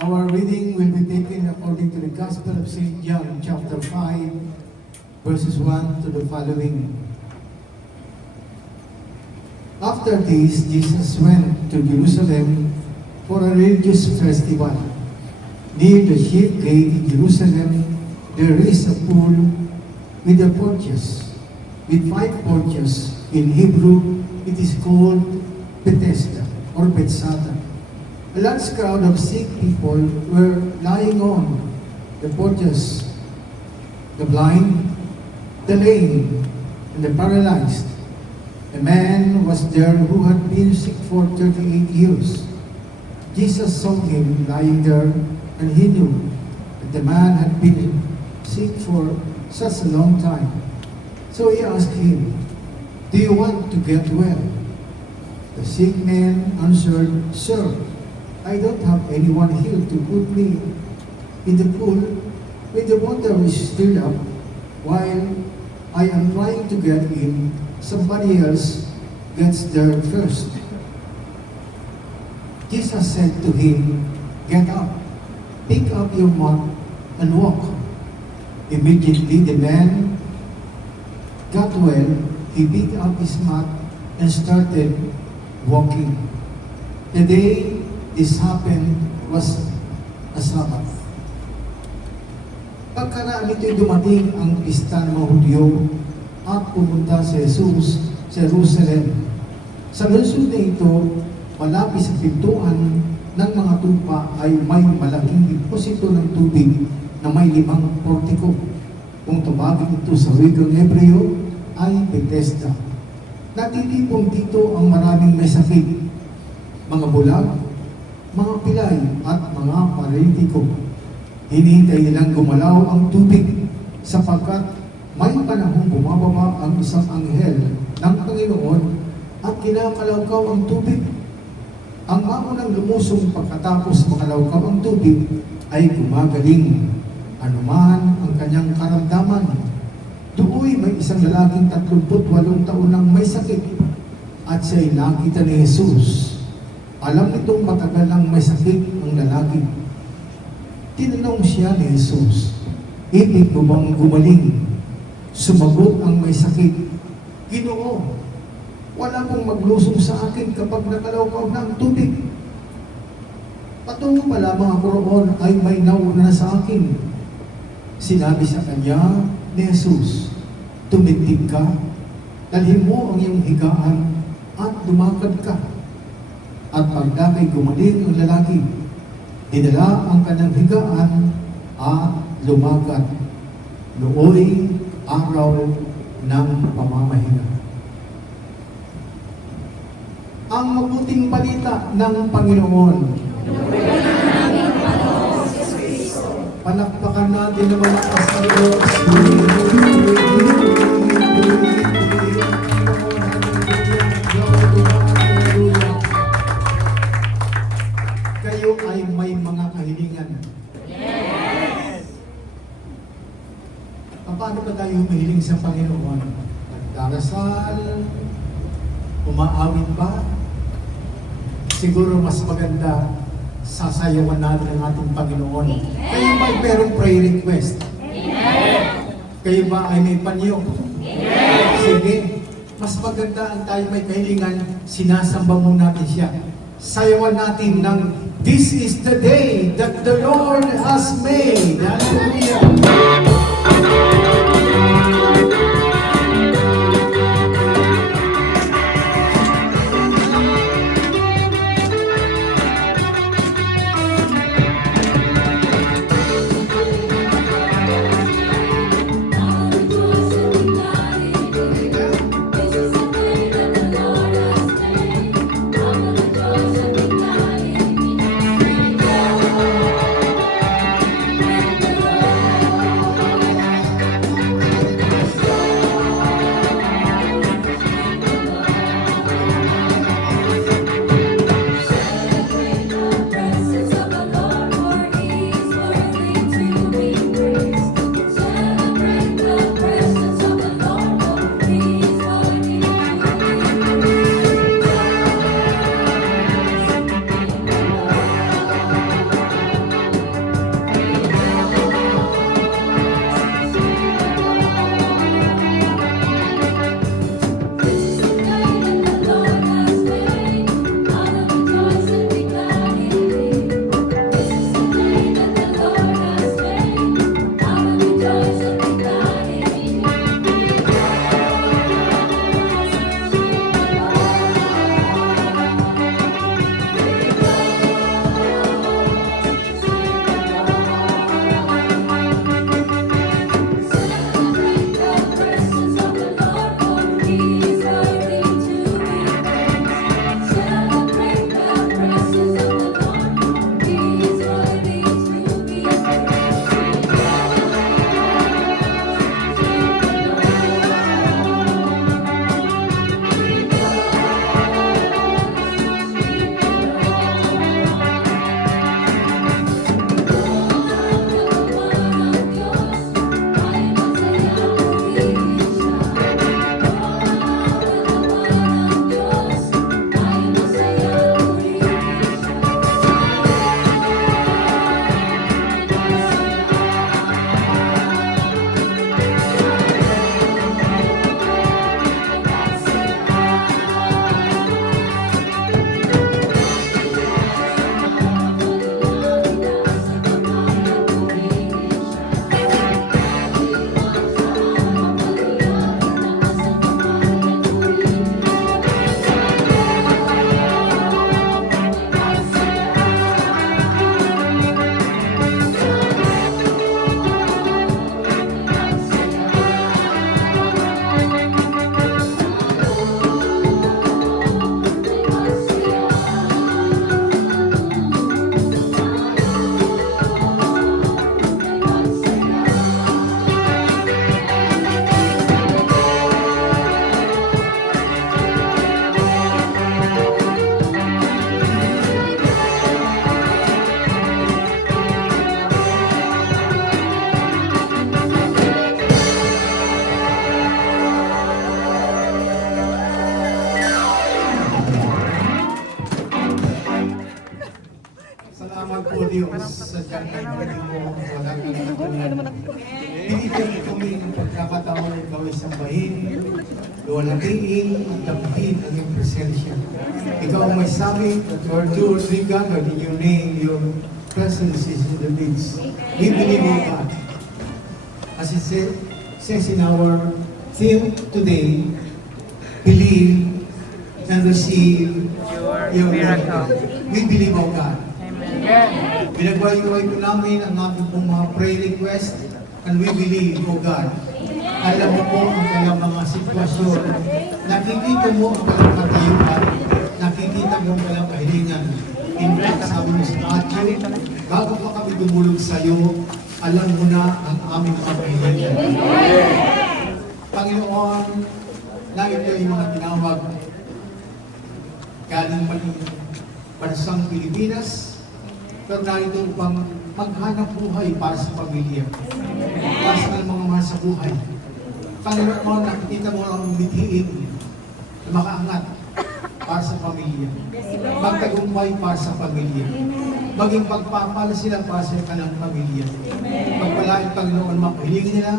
Our reading will be taken according to the Gospel of St. John, chapter 5, verses 1 to the following. After this, Jesus went to Jerusalem for a religious festival. Near the sheep gate in Jerusalem, there is a pool with a porches, with 5 porches. In Hebrew, it is called Bethesda or Bethsaida. A large crowd of sick people were lying on the porches, the blind, the lame, and the paralyzed. A man was there who had been sick for 38 years. Jesus saw him lying there, and he knew that the man had been sick for such a long time. So he asked him, "Do you want to get well?" The sick man answered, "Sir, I don't have anyone here to put me in the pool when the water is stirred up. While I am trying to get in, somebody else gets there first." Jesus said to him, "Get up, pick up your mat, and walk." Immediately the man got well. He picked up his mat and started walking. The day this happened was a Sabbath. Pagkaraan ito'y dumating ang pista ng mga Hudyo at pumunta si Jesus sa Jerusalem. Sa lungsod na ito, malapit sa pintuan ng mga tupa ay may malaking deposito ng tubig na may 5 portiko. Kung tawagin ito sa wikang Hebreo ay Bethesda. Natitipon dito ang maraming may sakit, mga bulag, mga pilay at mga paralitiko. Hinihintay nilang gumalaw ang tubig sapagkat may panahong bumababa ang isang anghel ng Panginoon at kinakalawkaw ang tubig. Ang maunang lumusong pagkatapos makalawkaw ang tubig ay gumagaling, anuman ang kanyang karamdaman. Doon may isang lalaking 38 taon nang may sakit at siya'y nakita ni Jesus. Alam nitong matagal nang may sakit ang lalaki. Tinanong siya ni Jesus, "Ibig mo bang gumaling?" Sumagot ang may sakit, "Ginoo, wala pong maglusong sa akin kapag nakalawkaw na ang tubig. Patungo pa lamang ako roon ay may nauna na sa akin." Sinabi sa kanya ni Jesus, "Tumindig ka, dalhin mo ang iyong higaan at lumakad ka." At pagdakay gumaling ang lalaki, dinala ang kanyang higaan at lumakad. Nooy araw ng pamamahinga. Ang mabuting balita ng Panginoon. Palakpakan natin ng malakas na Diyos. Kayo ay may mga kahilingan. Yes! Paano ba tayo humihiling sa Panginoon? Nagdarasal? Umaawit ba? Siguro mas maganda sasayawan natin ang ating Panginoon. Kayo ba ay merong prayer request? Kayo ba ay may panyo? Sige, mas maganda ang tayo may kahilingan, sinasamba mo natin siya. Sayawan natin ng "This is the day that the Lord has made." Hallelujah! Salamat po Diyos sa dyan ay naging mo wala kang katulad. Binigyan kami ng pagkakataon ng gawin sa bahin, luwalatiin at tabihin ang iyong presensya. Ikaw ang may sabi that where two or three gathered in your name, your presence is in the midst. We believe, O God. As it says in our theme today, believe and receive your miracle. We believe, O God. Pinagway-way ko namin ang aming pong mga prayer request and we believe, O God. Alam mo po ang kanyang mga sitwasyon. Nakikita mo ang kanyang katayuan. Nakikita mo ang kanyang kahilingan. In fact, sabi mo sa Matthew, bago pa kami dumulog sa iyo, alam mo na ang aming mga kahilingan. Panginoon, na ito yung mga tinawag galing bansang Pilipinas, pero narito upang maghanap buhay para sa pamilya. Para sa mga mahal sa buhay. Panginoon, nakikita mo ang mithiin na makaangat para sa pamilya. Magtagumpay para sa pamilya. Maging pagpapala sila para sa kanilang pamilya. Pagpalain, Panginoon, mapahilingin nila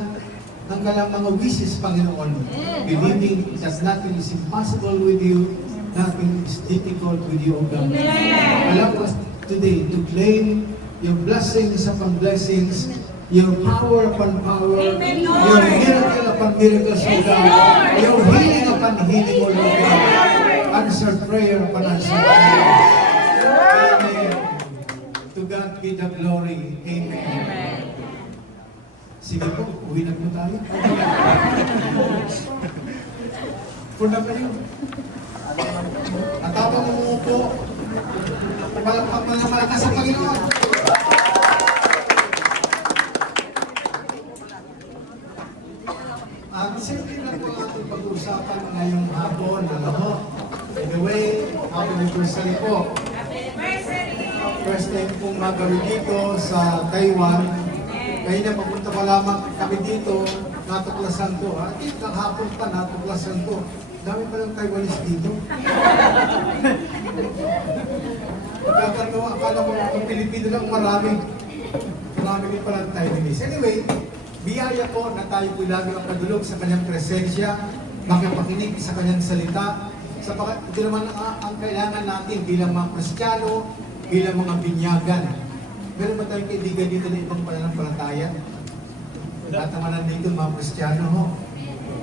ng kanilang mga wishes, Panginoon. Believing that nothing is impossible with you, nothing is difficult with you, O God. Allow us today to claim your blessings upon blessings, your power upon power, your miracle upon miracles, O God, your healing upon healing, O Lord God, answered prayer upon answered prayer. Amen. To God be the glory. Amen. Sige po, uwi na po tayo. Puna pa yun. At habang umupo, palakpak na naman ka sa Panginoon. Simple na po ang ating pag-uusapan ngayong hapon. Anyway, happy anniversary po. First time pong magkaroon dito sa Taiwan. Kaya na papunta pa lamang kami dito, natuklasan ko. Kahapon pa natuklasan ko. Dami pa ng Taiwanese dito. Pagkakatawa, akala ko ang Pilipino lang marami. Marami din pala ng Taiwanese. Anyway, biyaya po na tayo po lagi ang padulog sa kanyang presensya, makipakinig sa kanyang salita. Ito naman ang kailangan natin bilang mga Kristiyano, bilang mga binyagan. Meron ba tayong kaibigan dito na ibang pananampalataya? Tatamanan dito mga Kristiyano ho,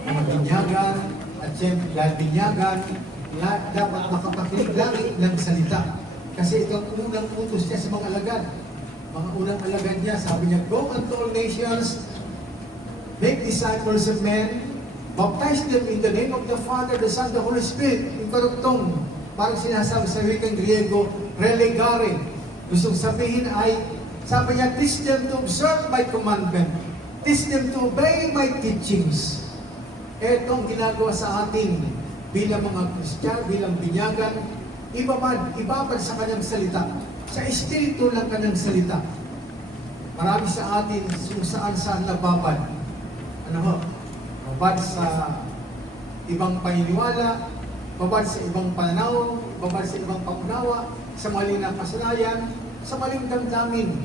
mga binyagan, at siyempre dahil binyagan, dapat makapakinig lagi ng salita. Kasi ito ang unang utos niya sa mga alagad. Mga unang alagad niya, sabi niya, go unto all nations, make disciples of men, baptize them in the name of the Father, the Son, the Holy Spirit. Yung karugtong, parang sinasabi sa wikang Griego, relegare. Gustong sabihin ay, sabi niya, teach them to observe my commandment. Teach them to obey my teachings. Itong ginagawa sa atin bilang mga Kristiyano, bilang binyagan, ibabad sa kanyang salita. Sa Espiritu ng kanyang salita. Marami sa atin kung saan nababad. Ano ho? Babad sa ibang paniniwala, babad sa ibang pananaw, babad sa ibang pangunawa, sa maling na kasanayan, sa maling damdamin.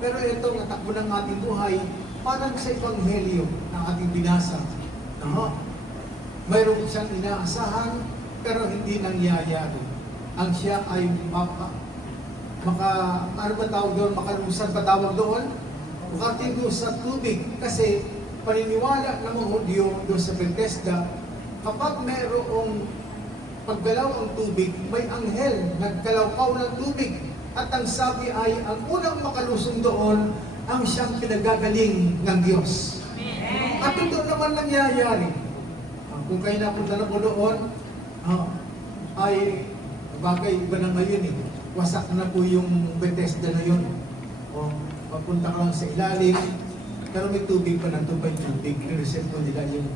Pero ito, natakbo ng ating buhay, parang sa Ebanghelyo na ating binasa. No? Mayroon siyang inaasahan, pero hindi nangyayari. Ang siya ay makalusad pa tawag doon? Makatingo sa tubig. Kasi paniniwala ng mga Hudyo doon sa Bethesda, kapag mayroong paggalaw ang tubig, may anghel nagkalawkaw ng tubig. At ang sabi ay, ang unang makalusong doon, ang siyang pinagagaling ng Diyos. At ito naman nangyayari. Kung kayo napunta na po doon, ay bagay iba na ngayon eh. Wasak na po yung Bethesda na yun. Papunta ka lang sa ilalim, pero may tubig pa ng tubig. Nireserto nila yung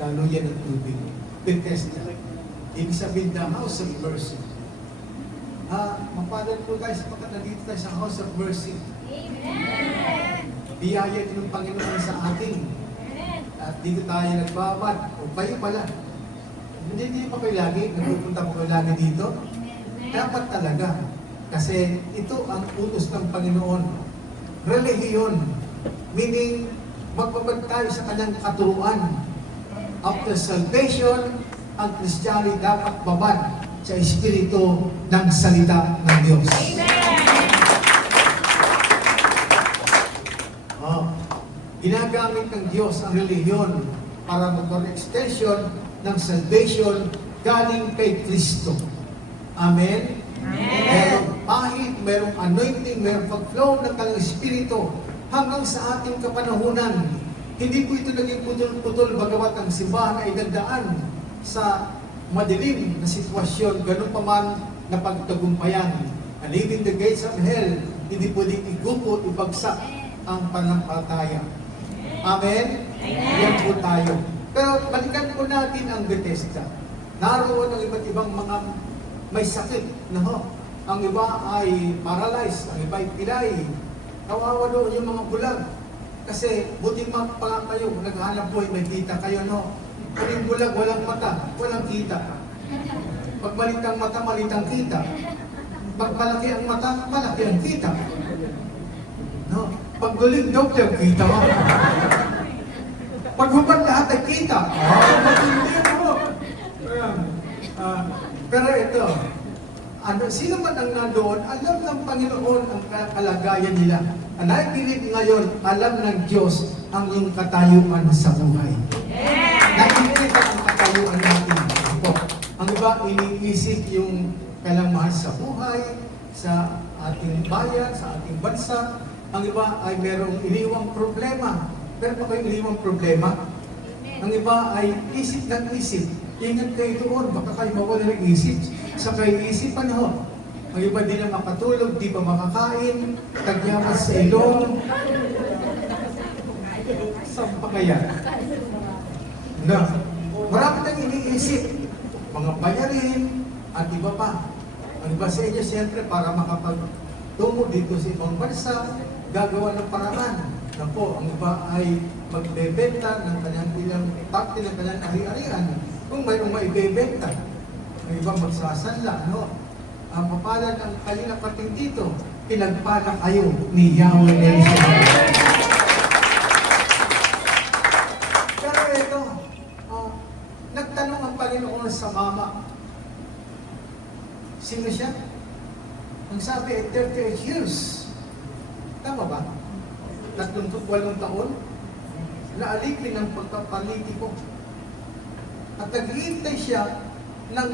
daluyan ng tubig. Bethesda. Ibig sabihin the house of mercy. Mapalan po guys, pagkat nandito tayo sa house of mercy. Amen! Biyaya din ng Panginoon sa atin. At dito tayo nagbabad. O kayo pala. Hindi pa kayo lagi. Nagpupunta po kayo lagi dito. Dapat talaga. Kasi ito ang utos ng Panginoon. Relihiyon, meaning magbabad tayo sa kanyang katuruan. After salvation, ang Kristiyano dapat babad sa Espiritu ng salita ng Diyos. Ginagamit ng Diyos ang relihiyon para magkaroon extension ng salvation galing kay Kristo. Amen? Merong pahit, merong anointing, merong pag-flow ng kanyang Espiritu hanggang sa ating kapanahunan. Hindi po ito naging putol-putol bagamat ang simbahan ay nagdaan sa madilim na sitwasyon, ganun pa man na pagtagumpayan. And leaving the gates of hell, hindi pwedeng igupo, ibagsak ang panampalataya. Amen? Yan po tayo. Pero balikan po natin ang Bethesda. Naroon ang iba't ibang mga may sakit. No? Ang iba ay paralyzed, ang iba ay pilay. Kawawa doon yung mga bulag. Kasi buting pa kayo, naghahanap po, may kita kayo, no? Kung yung bulag, walang mata, walang kita. Pag malitang mata, malitang kita. Pag malaki ang mata, malaki ang kita. No? Pag duling doktor, kita mo. Pag hubad lahat ay kita. Hindi mo. Pero ito, sino man ang nandoon, alam ng Panginoon ang kalagayan nila. And I believe ngayon, alam ng Diyos ang iyong katayuan sa buhay. Nakikita ang katayuan natin. Ito. Ang iba, iniisip yung kailang mahal sa buhay, sa ating bayan, sa ating bansa. Ang iba ay merong iniwang problema. Pero pa kayong iniwang problema? Ang iba ay isip ng isip. Ingat kayo doon, baka kayo mawala ng isip. Sa kayo isipan ho. Ang iba di na makatulog, di pa makakain, tagyamas sa ilong. Saan pa kaya? No. Marami nang iniisip. Mga bayarin, at iba pa. Ang iba sa inyo, siyempre, para makapagtungo dito sa ibang bansa, gagawa ng paraan. Na po, ang iba ay magbebenta ng kanyang ilang parte ng kanyang ari-arian. Kung mayroong maibebenta, ang iba magsasanla, no? Ang papalan ang kayo na pating dito, pinagpala kayo ni Yahweh El Shaddai. Pero ito, nagtanong ang Panginoon sa mama. Sino siya? Ang sabi ay 38 years. Tama ba? 38 taon? Naalipin ang pagkapalitiko. At naghihintay siya ng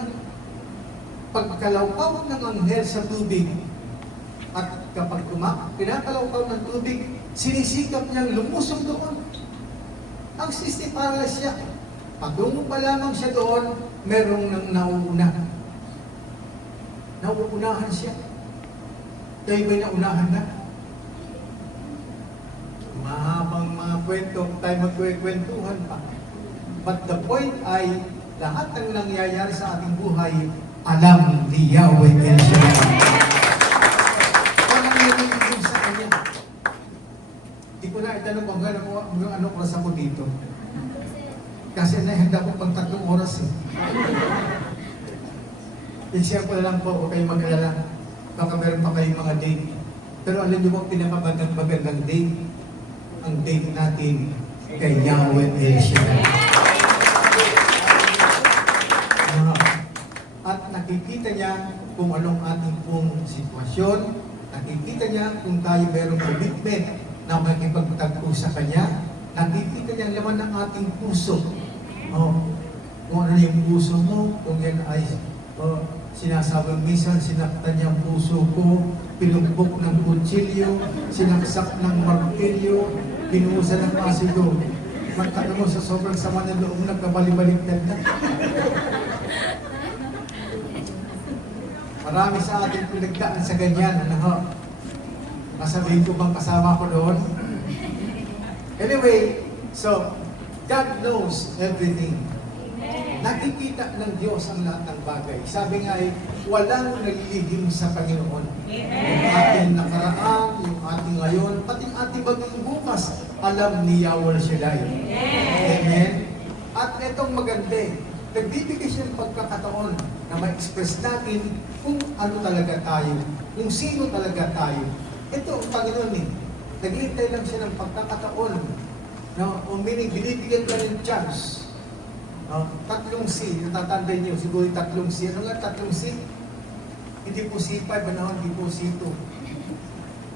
pagkalawkaw ng anghel sa tubig. At kapag pinakalawkaw ng tubig, sinisikap niyang lumusong doon. Ang paralyzed siya. Patungo pa lamang siya doon, merong nang nauuna. Nauunahan siya. Kayo ba'y naunahan na? Mahabang mga kwento, tayo magkwentuhan pa. But the point ay, lahat ng nangyayari sa ating buhay, alam ni Yahweh El Shaddai. Walang nililibig sa kanya. Di ko na itanong kung ano oras ako dito. Kasi nahanda ko pang 3 oras eh. I-share ko na lang po, huwag kayong mag-alala. Baka meron pa kayong mga date. Pero alam niyo po, pinapamagandang date. Ang date natin kay Yahweh El Shaddai. At nakikita niya kung anong ating pong sitwasyon. Nakikita niya kung tayo merong commitment na makipagtagpo sa Kanya. Nakikita niya ang laman ng ating puso. Kung ano yung puso mo, kung yan ay sinasabang minsan, sinaktan niya ang puso ko, pinugbok ng kutsilyo, sinaksak ng martilyo, pinuusan ng asido. Magkano mo sa sobrang sama ng loob, nagkabalik-baliktad na. Marami sa ating pinagdaan sa ganyan. Masabihin ko bang kasama ko doon? Anyway, so, God knows everything. Nakikita ng Diyos ang lahat ng bagay. Sabi nga ay, walang nalilihim sa Panginoon. Yung ating nakaraan, yung ating ngayon, pati ating bagong bukas, alam ni Yahweh Shaddai. Amen? At itong maganda, nagbibigay siya ng pagkakataon na ma-express natin kung ano talaga tayo, kung sino talaga tayo. Ito ang Panginoon eh. Naghihintay lang siya ng pagkakataon. No? O meaning, binibigyan ka ng chance. No? Tatlong C, natatanda niyo, siguro yung tatlong C. Ano nga tatlong C? Hindi po C5, hindi po C2.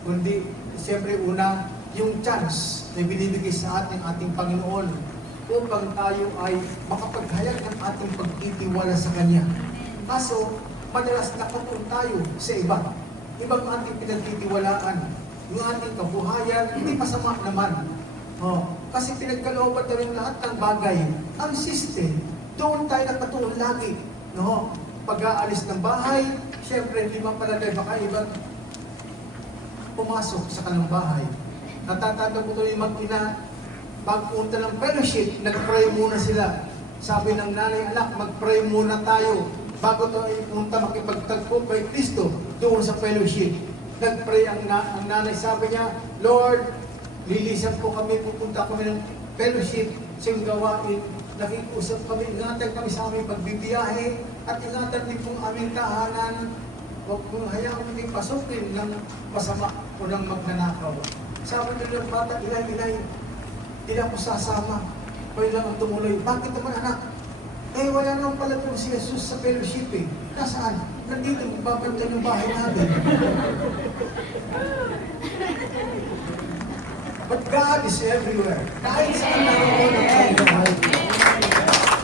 Kundi, siyempre una, yung chance na binibigay sa ating Panginoon upang tayo ay makapaghayag ng ating pagtitiwala sa Kanya. Kaso, madalas nakatuon tayo sa iba. Ibang ating pinagtitiwalaan. Yung ating kabuhayan, hindi masama naman. Kasi pinagkalooban na rin lahat ng bagay. Ang system, doon tayo nakatuon lagi. Pag-aalis ng bahay, siyempre, hindi mapalagay, baka ibang pumasok sa kanilang bahay. Natatanda ko ito yung mag-ina, pagpunta ng fellowship, nag-pray muna sila. Sabi ng nanay, anak, mag-pray muna tayo bago tayo punta makipagtagpo kay Kristo doon sa fellowship. Nag-pray ang nanay, sabi niya, Lord, lilisan po kami, pupunta kami ng fellowship, siyang gawain, nakikusap kami, ingatan kami sa aming pagbibiyahe, at ingatan din pong aming tahanan, huwag kong hayaan kami pasukin ng masama o ng magnanakaw. Sabi nila ng bata, inay, hindi na ako sasama. Pwede lang ang tumuloy. Bakit naman anak? Wala naman pala itong si Jesus sa fellowship eh. Nasaan? Nandito, magbabantay ng bahay natin. But God is everywhere. Kahit saan naroon ang Panginoon.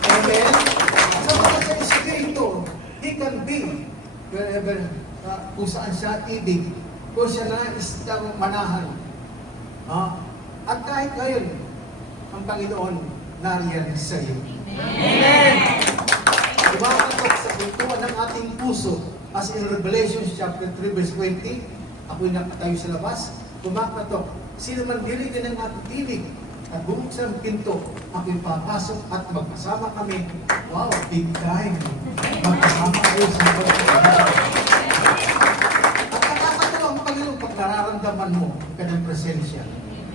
Amen? Sa mga Espiritu, He can be wherever, kung saan siya ibig, kung siya na isang manahan. At kahit ngayon, ang Panginoon nariyan sa iyo. Amen! Iwapatok sa kultuan ng ating puso, as in Revelation chapter 3 verse 20, ako'y nakatayo sa labas, kumakatok, sino man dirigan ng ating tinig at bubuksan ang pinto, ako'y papasok at magkasama kami. Wow, big time! Magkasama kayo sa at nakakatawa ang Panginoon pag nararamdaman mo ang kanyang presensya.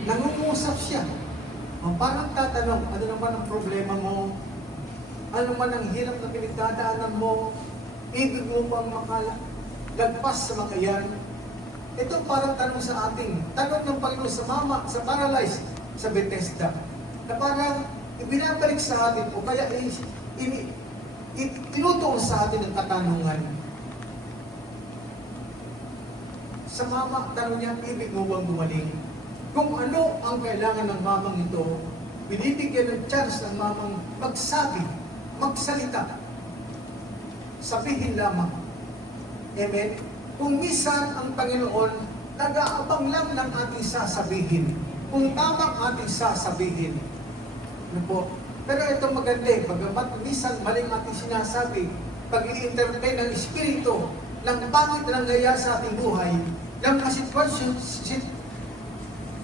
Nangungusap siya. Parang tatanong, ano naman ang problema mo? Ano man ang hirap na pinagdadaanan mo? Ibig mo bang makalagpas sa mga yan? Ito parang tanong sa ating, tanong ng Panginoon sa mama, sa paralyzed, sa Bethesda, na parang ibinabalik sa atin, o kaya tinutuon sa atin ang katanungan. Sa mama, tanong niya, ibig mo bang gumaling? Kung ano ang kailangan ng mamang ito, binibigyan ng chance ng mamang magsabi, magsalita. Sabihin lamang. Amen? Kung minsan ang Panginoon, nag-aabang lang ng ating sasabihin. Kung tama ang ating sasabihin. Ano po? Pero ito maganda eh, bagamat minsan maling ating sinasabi, pag i-entertain ng Espiritu, ng pangit na nangyayari sa ating buhay, ng kasitwasyon,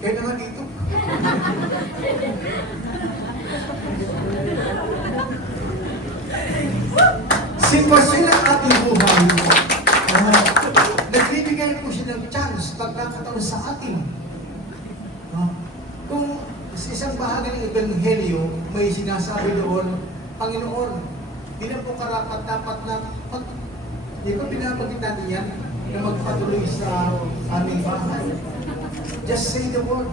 kaya naman dito. Sitwasyon ng ating buhay, nagbibigay po siya ng chance pagkakataon sa atin. Kung sa isang bahagi ng Ebanghelyo, may sinasabi doon, Panginoon, di na po karapat dapat na, di ba binabagit natin yan, na magpatuloy sa aming bahay? Just say the word.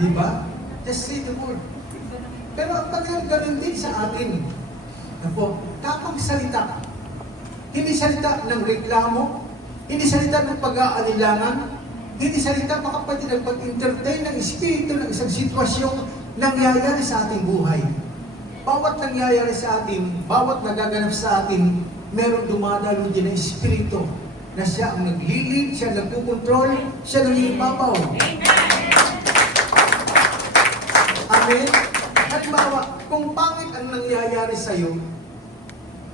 Di ba? Just say the word. Pero ang Panginoon ganun din sa atin. Tapang salita. Hindi salita ng reklamo, hindi salita ng pag-aalilangan, hindi salita makapatid ng pag-entertain ng espiritu ng isang sitwasyong nangyayari sa ating buhay. Bawat nangyayari sa atin, bawat nagaganap sa atin, meron dumadalo din ng espiritu na siya ang naglilid, siya ang nagkukontrol, siya ang nangibabaw. Amen? Halimbawa, kung pangit ang nangyayari sa iyo,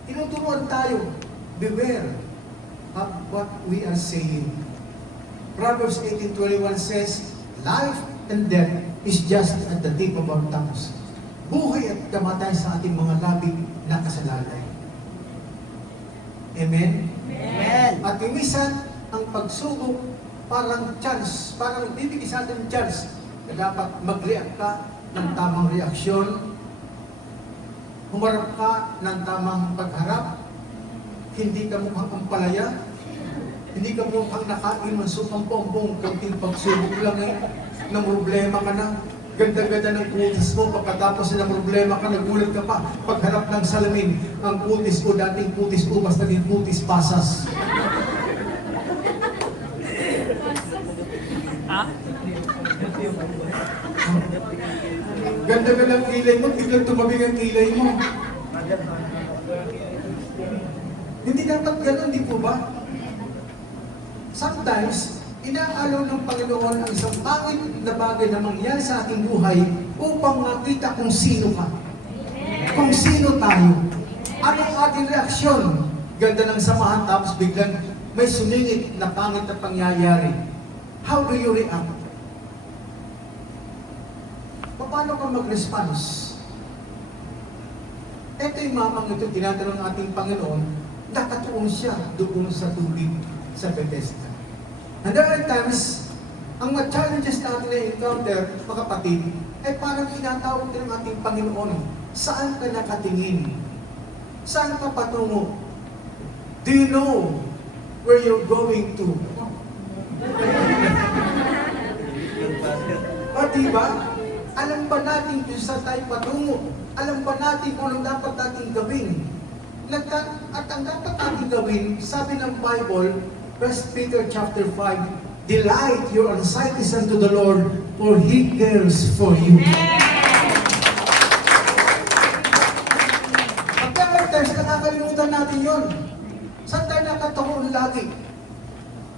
tinuturuan tayo, beware of what we are saying. Proverbs 18:21 says, life and death is just at the tip of our tongues. Buhay at kamatay sa ating mga labi nakasalalay. Amen? Amen. At minsan, ang pagsubok, parang chance, parang bibigay sa atin chance na dapat mag-react ka ng tamang reaksyon. Humarap ka ng tamang pagharap. Hindi ka mukhang ampalaya. Hindi ka mukhang nakain ng sukang pombong. Kunting pagsubok lang ng problema ka na. Ganda-ganda ng kutis mo. Pagkatapos ng problema ka, nagulat ka pa. Pagharap ng salamin, ang kutis ko, dating kutis ubas, naging kutis pasas. Ganda-ganda ng kilay mo, biglang tumabing ang kilay mo. Hindi dapat gano'n, di po ba? Sometimes, inaalaw ng Panginoon ang isang pangit na bagay na mangyari sa ating buhay upang makita kung sino ka. Kung sino tayo. Ano ang ating reaksyon? Ganda ng samahan, tapos biglang may sumingit na pangit na pangyayari. How do you react? Paano ka mag-response? Ito yung mamang ito, tinatanong ng ating Panginoon, nakatuon siya doon sa tubig sa Bethesda. And there are times, ang mga challenges natin na encounter, mga kapatid, ay parang inatawag din ng ating Panginoon, saan ka nakatingin? Saan ka patungo? Do you know where you're going to? O diba? Alam ba natin kung saan tayo patungo? Alam ba natin kung anong dapat natin gawin? At ang dapat natin gawin, sabi ng Bible, 1 Peter chapter 5, delight your anxieties unto the Lord, for He cares for you. At there are times, nakakalimutan natin yun. Saan tayo nakaturoon lagi?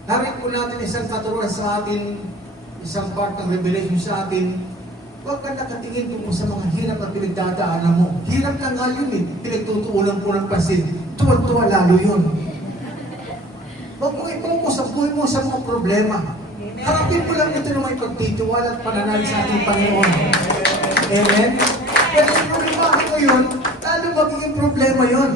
Narin po natin isang katuruan sa atin, isang part ng revelation sa atin. Huwag ka nakatingin po sa mga hirap na pinagdadaanan mo. Hirap na nga yun eh. Pinagtutuunan po ng pansin. Tuwa-tuwa lalo yun. Huwag mo ipokus ang buhay mo sa mga problema. Harapin mo lang ito na may pagtitiwala at pananalig sa ating Panginoon. Amen? Pero yung problema ko yun, lalo magiging problema yun.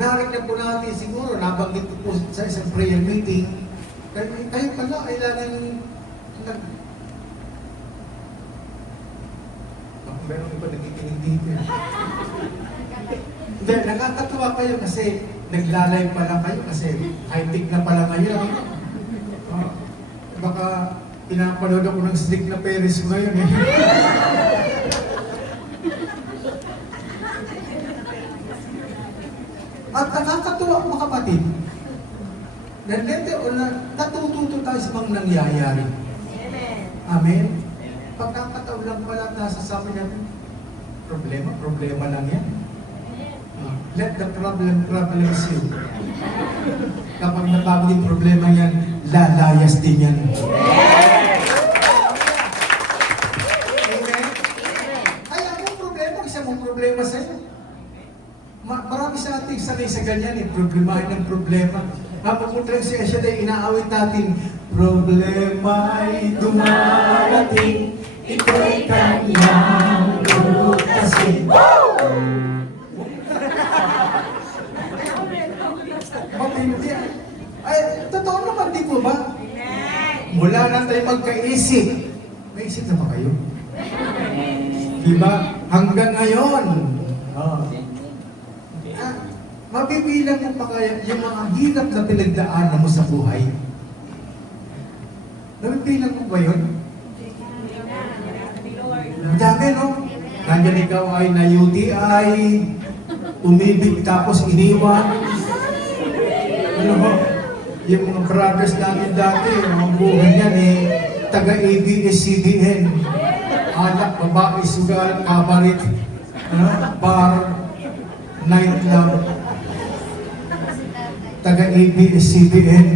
Narinig po natin siguro, nabanggit po sa isang prayer meeting, kayo pala ay laging meron iba nakikinig dito. Hindi, nakakatuwa kayo kasi naglalay pala kayo kasi high-tech na pala ngayon. Baka pinapanood ako ng Slick na Perez ngayon eh. At nakakatuwa mga kapatid, natututo tayo sa mga nangyayari. Amen? Pagkakataon lang pala nasasabi natin, problema lang yan. Let the problem you. Kapag nabago yung problema yan, lalayas din yan. Amen? Ay, ang problema, isa mong problema sa'yo. Marami sa ating sanay sa ganyan, problemahin ng problema. Habang muntang siya ay inaawit natin, problema ay dumarating, ito'y kanyang lulutasin. Matindi. Ay, totoo naman, di po ba? Mula na tayo magkaisip. May isip na ba kayo? Diba? Hanggang ngayon. Mabibilang mo pa kaya yung mga hirap na pinagdaanan mo sa buhay? Nabibilang mo ba yun? Ang dami, no? Nandiyan ikaw ay na-UTI, umibig tapos iniwan. Ano ba? Yung mga brothers natin dati, ang buhay niyan eh, taga-ABS-CBN. Anak, babae, sugal, kabarit, bar, nightclub, taga-ABS-CBN.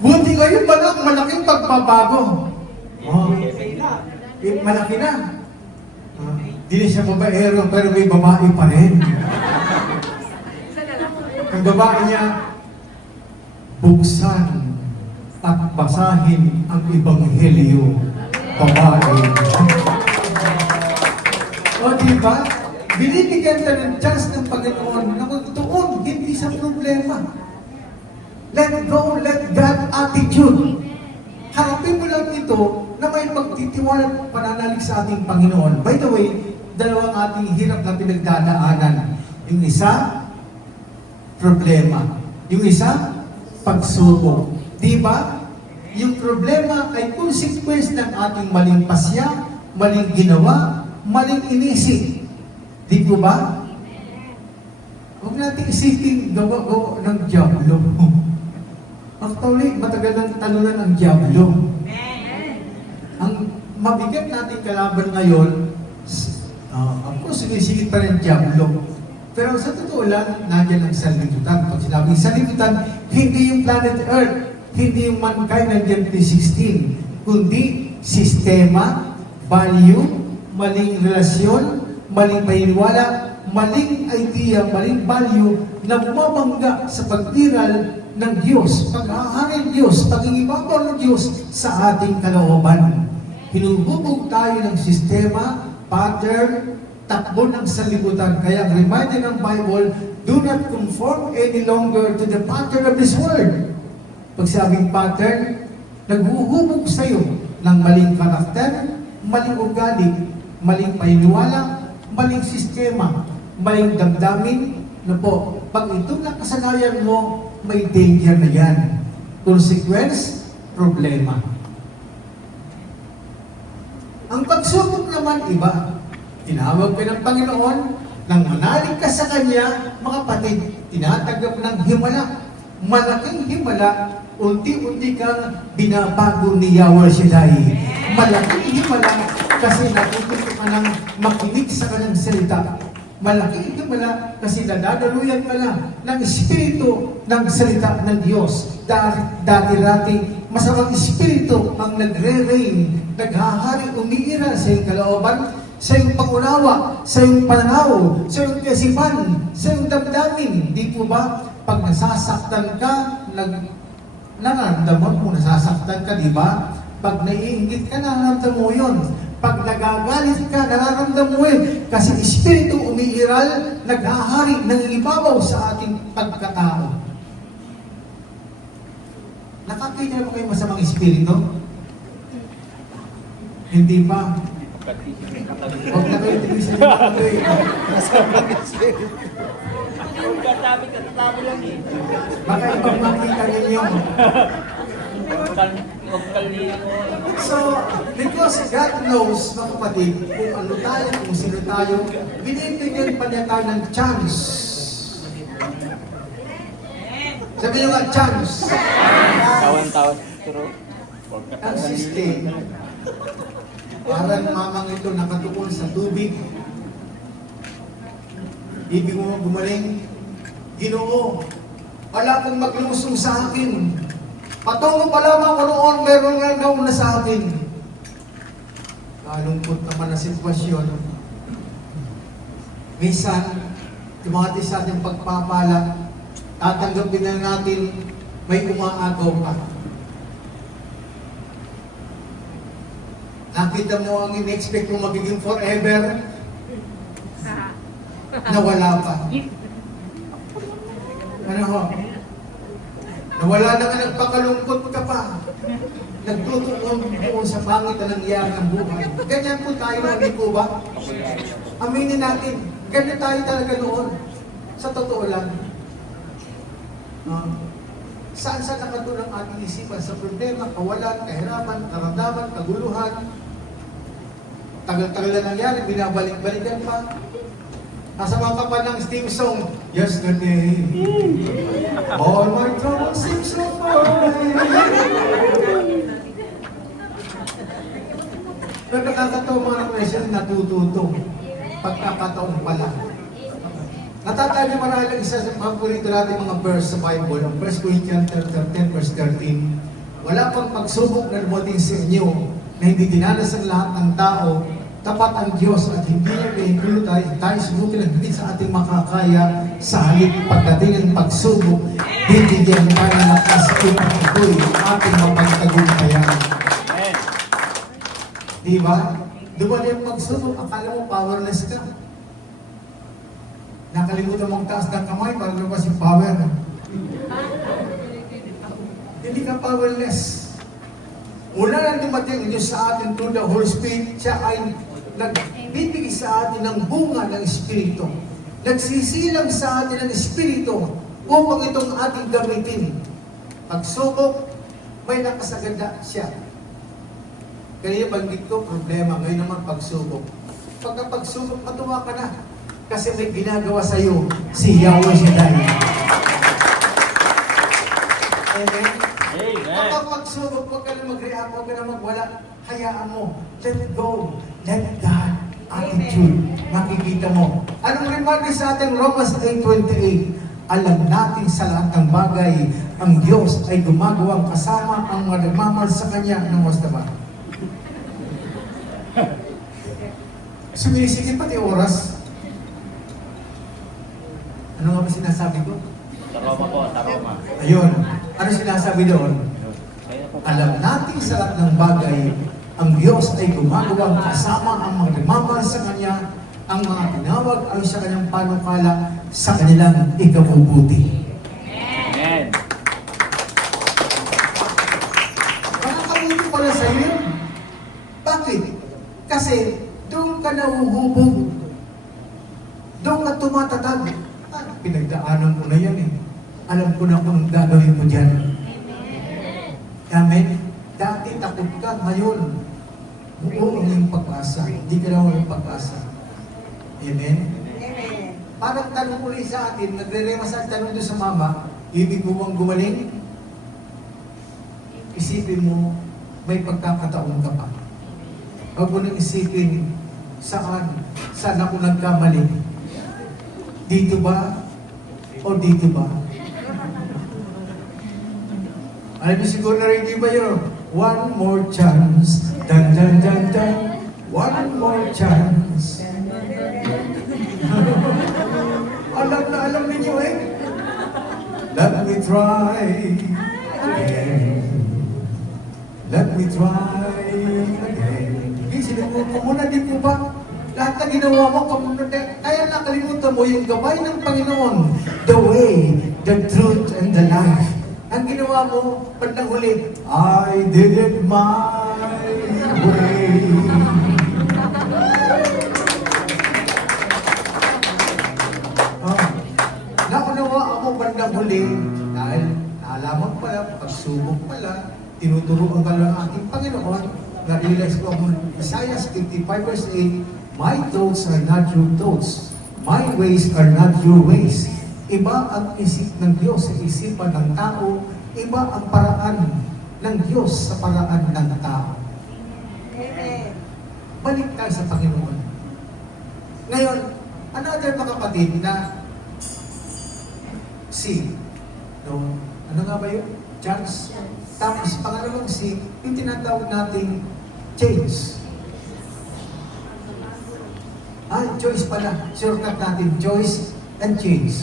Buti ngayon malaking pagbabago. Malaki na. Di na siya babaero, pero may babae pa rin. Ang babae niya, buksan at basahin ang Ebanghelyo. Babae. O diba? Binibigyan ka ng chance ng Panginoon na magtuon, hindi sa problema. Let go, let God attitude. Harapin mo lang ito na may pagtitiwala at pananalig sa ating Panginoon. By the way, dalawang ating hirap na pinagdadaanan. Yung isa, problema. Yung isa, pagsubok. Di ba? Yung problema ay consequence ng ating maling pasya, maling ginawa, maling inisip. Di po ba? Huwag natin isipin gawa ng Diablo. Actually, matagal ng talunan ang Diablo. Ang mabigat nating kalaban ngayon, of course, sinisigit pa rin Diablo. Pero sa totoo lang, nandiyan ang sanlibutan. Pag sinabing sanlibutan, hindi yung planet Earth, hindi yung mankind ng Gen 3:16, kundi sistema, value, maling relasyon, maling paniniwala, maling idea, maling value na bumabangga sa pag-iral ng Diyos, pag-aaral ng Diyos, pag-ibabaw ng Diyos sa ating kalooban. Hinuhubog tayo ng sistema, pattern, takbo ng sanlibutan. Kaya ang reminder ng Bible, do not conform any longer to the pattern of this world. Pag sabing pattern, naghuhubog sa iyo ng maling karakter, maling ugali, maling paniniwala, maling sistema, maling damdamin, na po, pag itong nakasanayan mo, may danger na yan. Consequence, problema. Ang pagsubok naman iba. Tinawag ka ng Panginoon, nang manalig ka sa Kanya, mga kapatid, tinatanggap ng himala. Malaking himala, unti-unti kang binabago ni Yahweh Shaddai. Malaking himala kasi natututo ka ng makinig sa kanyang salita. Malaking himala kasi nadadaluyan ka na ng espiritu ng salita ng Diyos. Dati-dati, masamang espiritu ang nagre-reign, naghahari, umiira sa iyong kalooban, sa iyong pangunawa, sa iyong pananaw, sa iyong kasipan, sa iyong damdamin. Di po ba? Pag nasasaktan ka, nararamdaman mo nasasaktan ka, di ba? Pag naiinggit ka, nararamdaman mo yun. Pag nagagalit ka, nararamdaman mo yun. Kasi espiritu umiiral, naghahari, nangingibabaw sa ating pagkatao. Nakakita mo kayo masamang espiritu? Hindi ba? Huwag na kayo tigisan ng mga Masamang espiritu. Kung katabi ka, tatabi lang eh. baka ibang makita ninyo. Huwag kalina mo. So, because God knows, mga kapatid, kung ano tayo, kung sino tayo, binibigyan pa niya tayo ng chance. Sabi niyo nga, chance. Tawan-tawan. Pero, Ang system, parang mamang ito nakatukol sa tubig. Ibig mo gumaling, Ginoo, wala kang maglusong sa akin. Patungo pa lamang noon, meron nga na sa akin. Kalungkot naman na sitwasyon. Minsan, tumati sa ating pagpapala, tatanggapin na natin, may umaagaw pa. Nakita mo ang in-expect mo magiging forever, nawala pa. Ano ho? Nawala na nga, nagpakalungkot ka pa. Nagtutuon sa pangit na nangyari ng buhay. Ganyan po tayo, hindi po ba? Aminin natin, ganyan tayo talaga noon. Sa totoo lang. Saan nakatulang ating isipan? Sa problema, kawalan, kahirapan, karamdaman, kaguluhan. Tagal-tagal na nangyari, binabalik-balikan pa. Nasa mga kapan ng Sting song, yesterday, all my troubles seem so far away. Pero nakakatawa mga question, natututo. Pagkakataon pala. Natatala niyo marahil isa sa paborito natin mga verse sa Bible, ang 1 Corinthians 10 verse 13. Wala pang pagsubok na lumating sa inyo na hindi dinanas ang lahat ng tao. Tapat ang Diyos at hindi niya pinipilo tayo subukin ang higit sa ating makakaya sa halip pagdating ng pagsubok, hindi diyan tayo nakasipin at ito'y ating mapagtagumpayan. Di ba? Dumali ang pagsubok, akala mo powerless ka. Nakalimutan mong taas ng kamay para lumabas yung power. Hindi ka powerless. Mula na dumating ang Diyos sa atin through the Holy Spirit, siya ay nagbibigay sa atin ng bunga ng Espiritu. Nagsisilang sa atin ng Espiritu upang itong ating gamitin. Pagsubok, may nakasaganda siya. Kaya banggit ko, problema. Ngayon naman pagsubok. Pagka pagsubok, matuwa ka na. Kasi may ginagawa sa iyo si Yahweh Shaddai. Amen? Amen. Kapag pagsubok, huwag ka na mag-react, huwag ka na magwala. Hayaan mo. Let go. Let God. Attitude. Makikita mo. Anong reminder sa ating Romans 8:28? Alam natin sa lahat ng bagay, ang Diyos ay gumagawang kasama ang mga nagmamahal sa Kanya ng wastaba. Sumisigit pati oras. Ano nga ba sinasabi ko? Taroma po, taroma. Ayun. Ano sinasabi doon? Alam natin sa lahat ng bagay, ang Diyos ay gumagawang kasama ang mga nagmamahal sa Kanya, ang mga tinawag ay sa Kanyang panukala sa kanilang ikabubuti. Amen. Makakabuti pala sa iyo. Bakit? Kasi doon ka nauhubog. Doon ka tumatatag. Pinagdaanan ko na yan eh. Alam ko na kung gagawin ko dyan. Amen? Dati takot ka, ngayon buo ang iyong pag-asa. Hindi ka na walang pag-asa. Amen? Parang tanong ulit sa atin, nagre-remas ang tanong doon sa mama, ibig mo bang gumaling? Isipin mo, may pagkakataon ka pa. Huwag mo nang isipin, saan ako nagkamali? Dito ba? O dito ba? Alam niyo siguro na rin ba yun? One more chance. Dan, dan, dan, dan. One more chance. alam ninyo eh. Let me try again. Let me try again. Sinubukan ko muna, di po ba? Lahat na ginawa mo, kaya nakalimutan mo yung gabay ng Panginoon. The way, the truth, and the life. Ang ginawa mo, bandang huli, I did it my way. Naunawa ako bandang huli, dahil naalaman pala, pagsubok pala, tinuturuan ka lang aking Panginoon, na-realize ko ang Isaiah 55 verse 8, my thoughts are not your thoughts. My ways are not your ways. Iba ang isip ng Diyos sa isipan ng tao. Iba ang paraan ng Diyos sa paraan ng tao. Amen. Balik tayo sa Panginoon. Ngayon, another mga kapatid na si, no? Ano nga ba yun? Chance. Tapos pangalawang si, yung tinatawag nating change. Choice pala. Shortcut natin. Choice and change.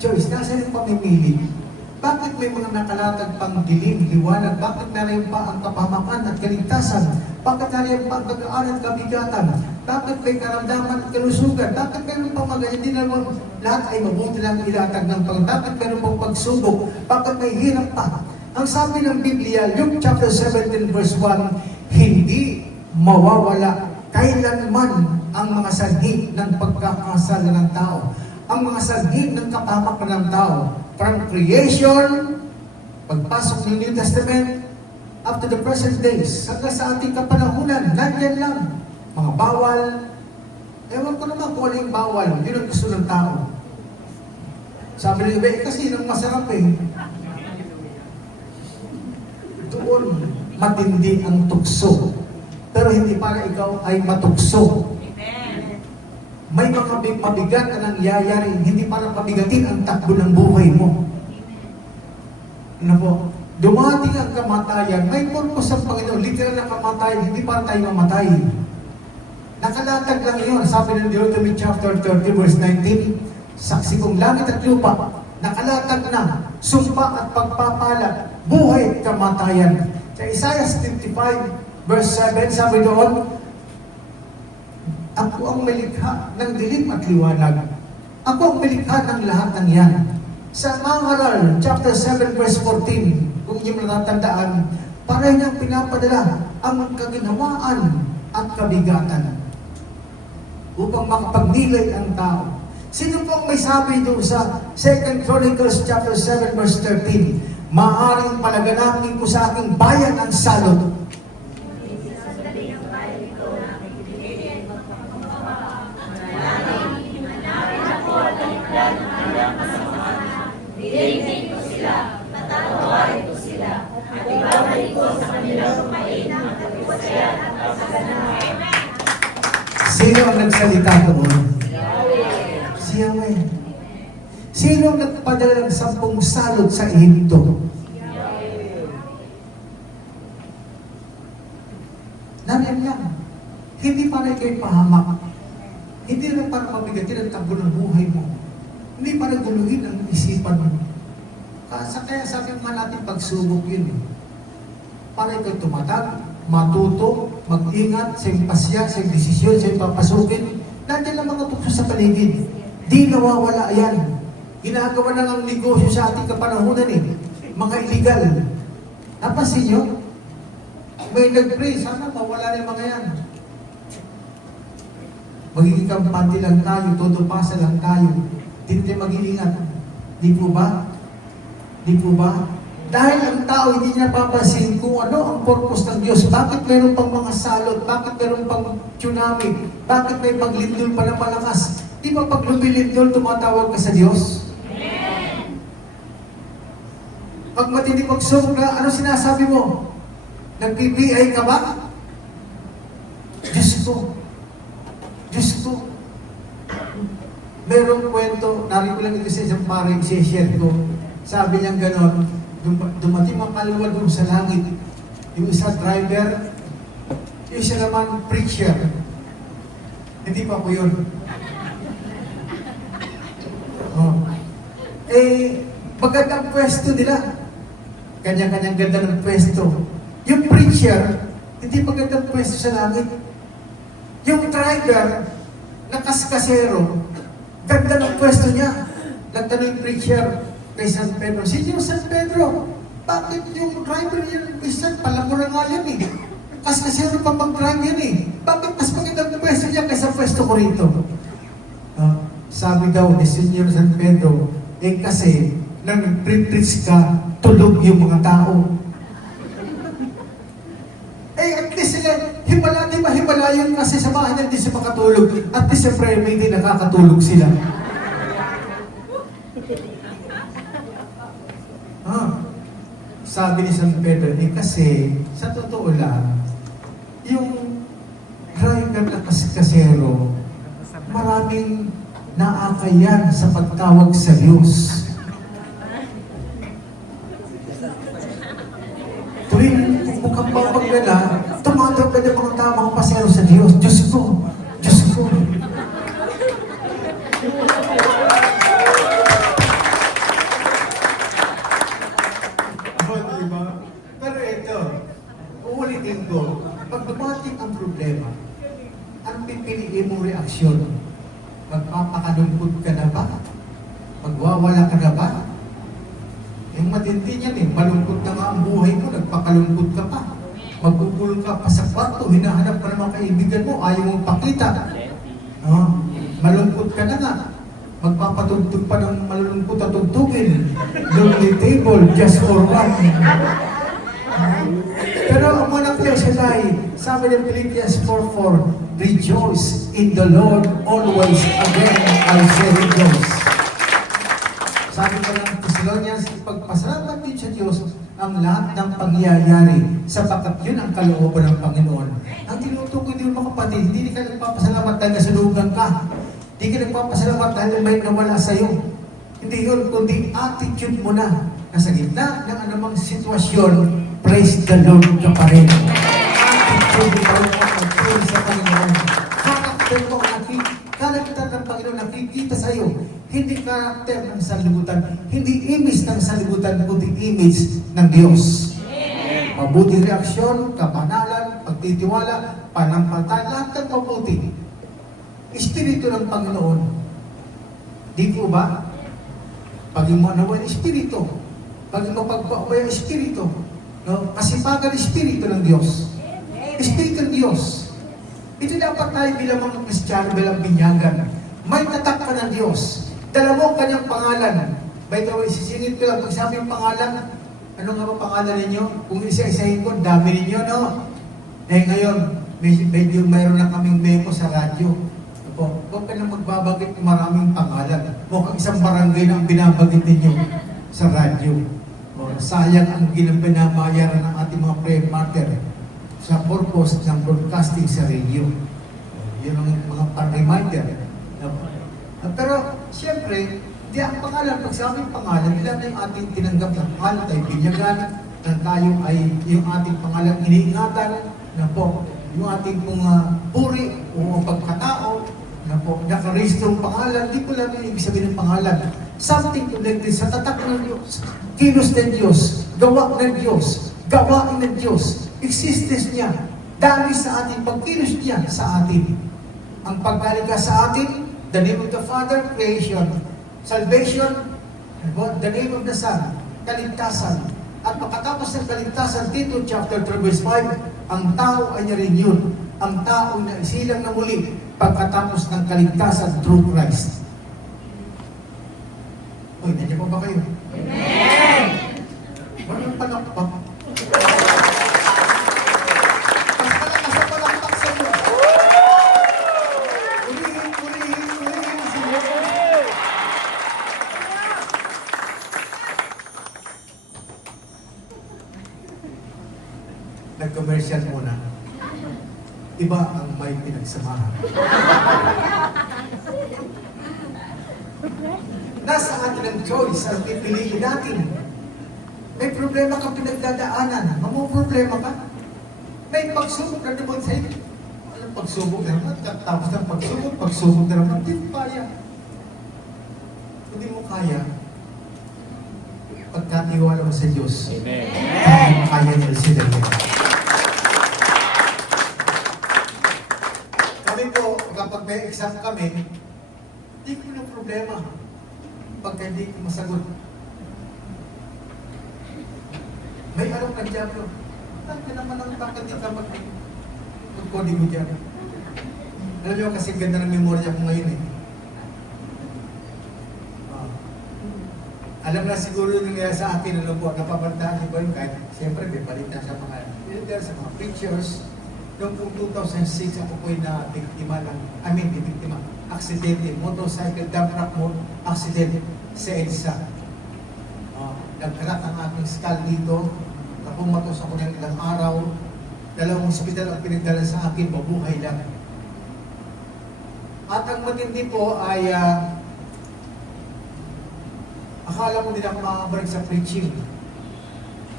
Choice. Nasa yung pamimili. Bakit may mga nakalatag pang dilim, liwanag? Bakit narin pa ang kapamakan at kaligtasan? Bakit narin pa ang pag-aaral at kabigatan? Bakit may karamdaman at kalusugan? Bakit meron pang mga hindi naman lahat ay mabuti lang ilatag ng Panginoon? Bakit meron pang pagsubok? Bakit may hirap pa? Ang sabi ng Biblia, Luke chapter 17 verse 1, hindi mawawala kailanman ang mga sanhi ng pagkakasala ng tao. Ang mga sanhi ng kapamakan ng tao. From creation, pagpasok ng New Testament, up to the present days, hanggang sa ating kapanahunan, nandyan lang. Mga bawal. Ewan ko naman kung ano yung bawal. Yun ang gusto ng tao. Sabi ng iba, kasi nang masarap eh. Doon, matindi ang tukso. Pero hindi para ikaw ay matukso. May mga mabigat na nangyayari, hindi para pabigatin ang takbo ng buhay mo. Ano po? Dumating ang kamatayan, may purpose ang Panginoon, literal na kamatayan, hindi para tayo mamatay. Nakalatag lang yun. Sabi ng Deuteronomy chapter 30 verse 19, saksi kong langit at lupa, nakalatag na, sumpa at pagpapala, buhay at kamatayan. Sa Isaiah 55 verse 7, sabi doon, ako ang malikha ng dilim at liwanag. Ako ang malikha ng lahat ng yan. Sa Mangaral, chapter 7, verse 14, kung inyo natatandaan, parang niyang pinapadala ang kaginhawaan, at kabigatan upang makapagnilay ang tao. Sino pong may sabi doon sa 2 Chronicles chapter 7 verse 13, maaring palaganapin ko sa aking bayan ang salot. Sino ang nagsalita doon? Si Yahweh. Sino ang nagpadala ng 10 salot sa Ehipto? Nariyan lang. Hindi para kayo pahamak. Hindi lang para mabigatin ang tago ng buhay mo. Hindi para guluhin ang isipan mo. Kaya sabi nga natin pagsubok yun eh. Para ikaw tumatag, matuto, mag-ingat sa iyong pasya, sa iyong desisyon, sa iyong papasukin. Nandiyan lang mga tukso sa paligid. Di nawawala yan. Ginagawa na ng negosyo sa ating kapanahunan eh. Mga illegal. Napansin nyo? May nag-pray, sana mawala na yung mga yan. Magiging kampante lang tayo, todo pasa lang tayo. Hindi tayo mag-iingat. Di po ba? Di po ba? Dahil ang tao hindi niya papansin kung ano ang purpose ng Diyos. Bakit mayroon pang mga salot? Bakit mayroon pang tsunami? Bakit may paglindol pa na malakas? Di ba pag lumilindol, tumatawag ka sa Diyos? Amen. Pag matindi magsubok na, ano sinasabi mo? Nag-PBI ka ba? Diyos ko. Diyos ko. Merong kwento, narinig ko lang ito sa isang paring share ko. Sabi niya gano'n, dumating ang kaluluwa doon sa langit. Yung isa driver, yung isa naman preacher. Hindi pa ako yun. Oh. Magandang pwesto nila. Kanya-kanyang ganda ng pwesto. Yung preacher, hindi magandang pwesto sa langit. Yung driver, nakaskasero, ganda ng pwesto niya. Nagtanong yung preacher kay San Pedro, Senyor San Pedro, bakit yung driver niya Christian, palamura nga yan eh. Kaskasero pa mag-drive yan eh. Bakit mas magandang pwesto niya kaysa pwesto ko rito? Sabi daw ni Senyor San Pedro, kasi nang nag-preach ka, tulog yung mga tao. At least sila, himala, di ba himala yun kasi sa bahay na hindi sila makatulog. At least sa prayer meeting nakakatulog sila. Sabi ni San Pedro, kasi sa totoo lang, yung driver na kasero, maraming naakayan sa pagtawag sa Diyos. Tuwing mukhang papaglala, tumatawag ka ng mga tamang pasero sa Diyos. Diyos ko, Diyos ko. Pero ito, uulitin ko, pag dumating ang problema, ang pipiliin mong reaksyon, magpapakalungkot ka na ba? Magwawala ka na ba? Yung matindi niyan eh, malungkot na nga ang buhay mo, nagpakalungkot ka pa. Magkukulong ka pa sa kwarto, hinahanap ka ng mga kaibigan mo, ayaw mong pakita. Malungkot ka na nga. Magpapatugtog pa ng malulungkot at tugtugin. Lonely table, just for one. Pero ang mga Diyos ay, sabi ng Philippians 4:4, rejoice in the Lord always. Again, I say rejoice. Sabi ko ng Thessalonians, ipagpasalamat din sa Diyos ang lahat ng pangyayari sapagkat yun ang kalooban ng Panginoon. Ang tinutukoy din mga kapatid, hindi ka nagpapasalamat dahil nasulugan ka. Hindi ka nagpapasalamat dahil may nawala sa'yo. Hindi yun, kundi attitude mo na. Nasa gitna ng anumang sitwasyon, praise the Lord ka pa rin. Attitude mo pa rin ang sa Panginoon. Karakter mo, karakter ng Panginoon nakikita sa'yo. Hindi karakter ng sanlibutan, hindi image ng sanlibutan, kundi image ng Diyos. Mabuting reaksyon, kabanalan, pagtitiwala, panampalataya, lahat ng mabuti. Espiritu ng Panginoon. Di po ba? Pag mo nawa ang Espiritu, pag mo pagpauwi ang Espiritu, no? Kasipagan ang Espiritu ng Diyos. Espiritu ng Diyos. Ito dapat tayo bilang mga Kristiyano, bilang binyagan. May tatak ka ng Diyos. Dala mo ang kanyang pangalan. By the way, sisingit ko lang, pag sabi yung pangalan, ano nga ba pangalan ninyo? Kung isa-isahin ko, dami ninyo, no? Eh ngayon, medyo mayroon na kaming memo sa radyo. Opo, huwag ka na magbabagit ng maraming pangalan. Mukhang isang barangay na ang binabagit ninyo sa radyo. O, sayang ang ginabinabayaran ng ating mga prayer partner sa purpose ng broadcasting sa radio. Yun ang mga pan-reminder. Pero, siyempre, di ang pangalan, pag sabing pangalan, ilan na yung ating tinanggap na pangalan, tayo binyagan, na tayo ay yung ating pangalan iniingatan, na po, yung ating mga puri o pagkatao, na po, nakarehistong pangalan, di ko lang yung ibig sabihin ng pangalan. Something connected sa tatak ng Diyos, kilos ng Diyos, gawa ng Diyos, gawain ng Diyos, existence niya, dahil sa ating pagkilos niya sa atin. Ang pagkalika sa atin, the name of the Father, creation, salvation, the name of the Son, kaligtasan. At pagkatapos ng kaligtasan, Tito chapter 3 verse 5, ang tao ay na-renewed, ang tao na isilang na muli pagkatapos ng kaligtasan through Christ. Uy, nandiyan pa ba kayo? Amen! Walang palakpak. Mas malakas ang palakpak sa iyo. Ulihin sa iyo. Nag-commercial muna. Iba ang may pinagsamahan. Nasa atin ang choice ang pipiliin natin. May problema ka pinagdadaanan. Problema ka? May pagsubok na naman sa iyo. Anong pagsubok na naman? Tapos ng pagsubok na naman. Hindi mo kaya. Hindi mo kaya. Pagkatiwala mo sa Diyos. Amen. Kaya niya sila niya. Kami po, kapag may exam kami, hindi ko ng problema pagka hindi ko masagot. May alok ng Diablo. Bakit naman ang bakit di ka mag-coding mo dyan? Alam niyo kasi ganda ng memorya ko ngayon eh. Alam na siguro yung nangyari sa akin, ano po, napabantaan niyo ba yun? Kahit siyempre may balita sa mga leader, sa mga preachers. Noong 2006, ako po'y na-biktima ng, biktima, aksidente, motorcycle, dump truck mo, aksidente sa EDSA. Nagkarat ang aking skull dito, napumatos ako ng ilang araw, dalawang hospital ang pinagdala sa akin, mabuhay lang. At ang matindi po ay, akala ko din ako makakabalik sa preaching.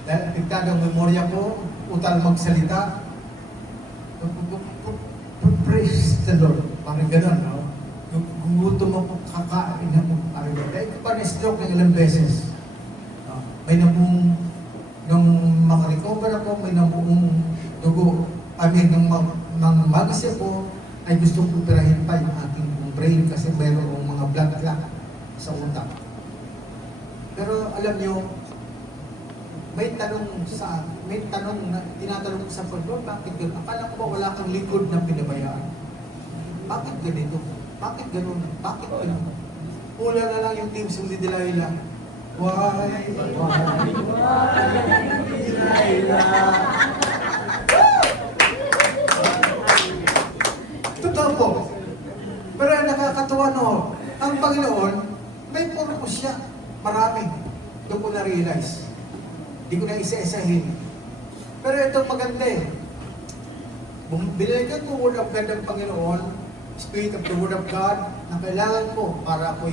Dahil apektado ang memorya ko, utal magsalita. Praise the Lord. Parang gano'n, no? Gugutom ako, kakain ako, parang gano'n. Dahil ko pa na-stroke ng ilang beses. May nabung, nung makarecover ako, may nabung dugo. Nang magisip ko, ay gusto kong operahin pa yung aking brain kasi mayroong mga blood clot sa utak. Pero alam nyo, may tanong na tinatanong ko sa pagod, bakit gano'n? Akala ko ba wala kang likod na pinabayaan? Bakit ganito? Bakit gano'n? Bakit gano'n? Pula na lang yung team sung Delilah. Why, Delilah? Totoo po. Pero nakakatuwa no, ang Panginoon, may purpose siya. Marami. Doon ko na-realize. Hindi ko na isa-isahin. Pero ito maganda eh. Binigyan ko Word of God ng Panginoon, Spirit of the Word of God, na kailangan ko para ako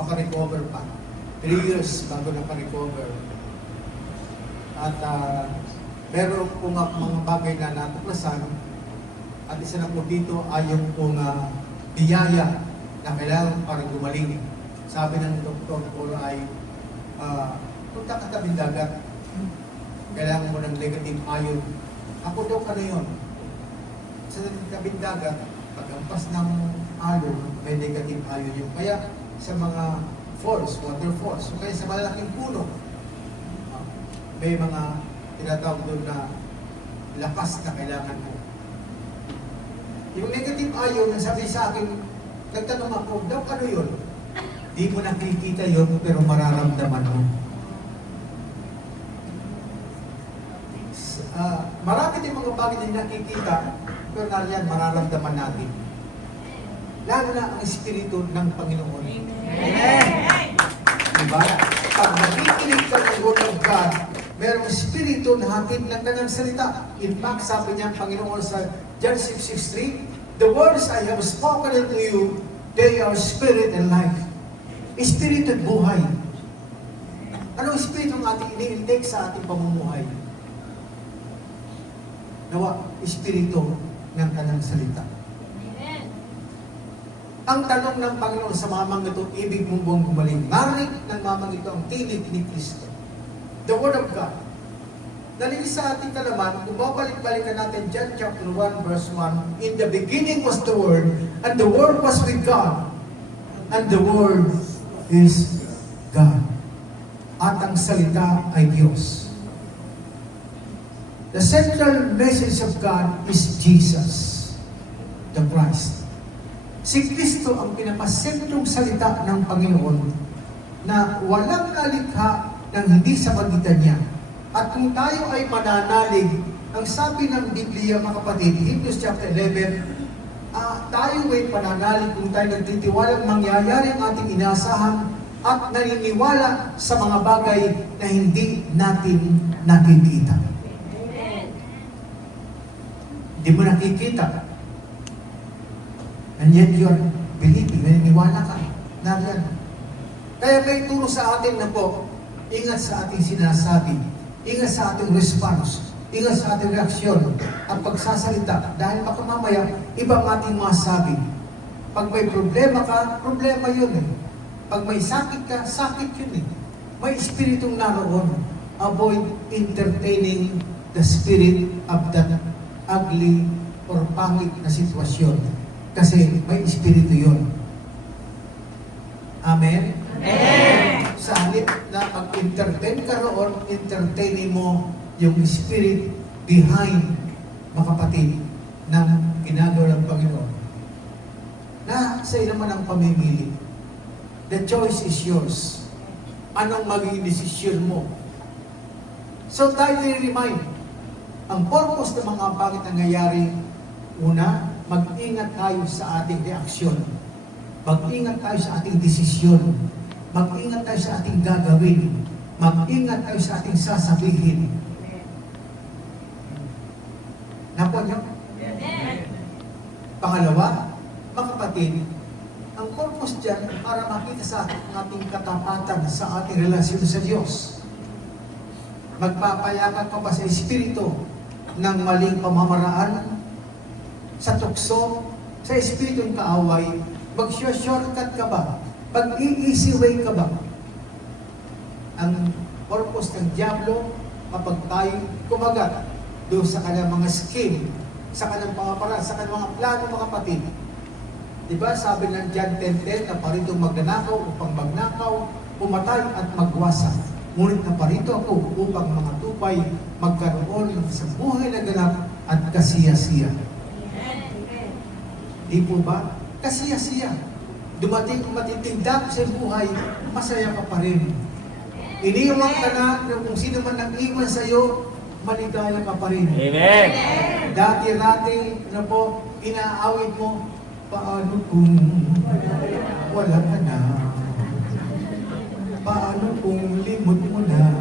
maka-recover pa. 3 years bago naka-recover. At meron po mga bagay na natuklasan. At isa na po dito ay yung pong biyaya na kailangan para gumaling. Sabi ng doktor ko ay, punta ka tabing dagat. Kailangan mo ng negative ion. Ako daw ka na yun. Sa tabing dagat, pag-ampas ng ion, may negative ion yun. Kaya sa mga falls, water falls, kaya sa malaking puno, may mga tinatawag doon na lakas na kailangan mo. Yung negative ayon, sabi sa akin, nagtanong ako, Dok, ano yun? Di mo nakikita yun, pero mararamdaman mo. Marami din mga bagay na nakikita, pero nariyan, mararamdaman natin. Lalo na ang Espiritu ng Panginoon. Amen. Diba? Pag nakikinig ka ng Word of God, merong Espiritu na hatid ng kanyang salita. In fact, sabi niya ang Panginoon sa John 6:63, "The words I have spoken unto you, they are spirit and life." Espiritu at buhay. Anong Espiritu ang ating ini-intake sa ating pamumuhay? Nawa, Espiritu ng kanyang salita. Ang tanong ng Panginoon sa mamang ito, ibig mong buong gumaling. Marinig ng mamang ito ang tinig ni Kristo. The Word of God. Nalinis sa ating kalaman, kung babalik-balikan natin John chapter 1 verse 1, "In the beginning was the Word, and the Word was with God, and the Word is God." At ang salita ay Diyos. The central message of God is Jesus, the Christ. Si Kristo ang pinapasentrong salita ng Panginoon na walang nalikha ng hindi sa pagitan niya. At kung tayo ay mananalig, ang sabi ng Biblia, mga kapatid, Hebrews chapter 11, tayo ay pananalig kung tayo nagtitiwalang mangyayari ang ating inaasahan at naniniwala sa mga bagay na hindi natin nakikita. Hindi mo nakikita. And yet you're believing, naniniwala ka. Nariyan. Kaya may turo sa atin na po, ingat sa ating sinasabi, ingat sa ating response, ingat sa ating reaksyon, at pagsasalita. Dahil baka mamaya, ibang ating masabi. Pag may problema ka, problema yun eh. Pag may sakit ka, sakit yun eh. May espiritong naroon. Avoid entertaining the spirit of that ugly or pangit na sitwasyon. Kasi may espiritu yun. Amen? Amen. Sa halip na pag-entertain ka roon, entertainin mo yung spirit behind, mga kapatid, ng ginagawa ng Panginoon. Na sa iyo naman ang pamimili. The choice is yours. Anong magiging desisyon mo? So tayo remind, ang purpose ng mga pangit na nangyayari, una, mag-ingat tayo sa ating reaksyon. Mag-ingat tayo sa ating desisyon. Mag-ingat tayo sa ating gagawin. Mag-ingat tayo sa ating sasabihin. Nakuha niyo? Pangalawa, mga kapatid, ang purpose dyan para makita sa ating katapatan sa ating relasyon sa Diyos. Magpapayakap ka ba sa Espiritu ng maling pamamaraan? Sa tukso, sa espiritong kaaway, mag-shortcut ka ba? Pag-i-easy way ka ba? Ang purpose ng Diablo, kapag tayo kumagat doon sa kanyang mga scheme, sa kanyang pamamaraan, sa kanyang mga plano, mga kapatid. Diba, sabi ng John 10:10, na parito magnanakaw upang magnakaw, pumatay at magwasa. Ngunit na parito ako upang mga tupay magkaroon sa buhay na ganap at kasiya-siya. Di po ba? Kasiya-siya. Dumating kung matinding dako sa buhay, masaya ka pa rin. Iniwan ka na kung sino man nag-iwan sa iyo, maligaya ka pa rin. Amen. Dati-dati, na po, inaawit mo, paano kung wala ka na? Paano kung limot mo na?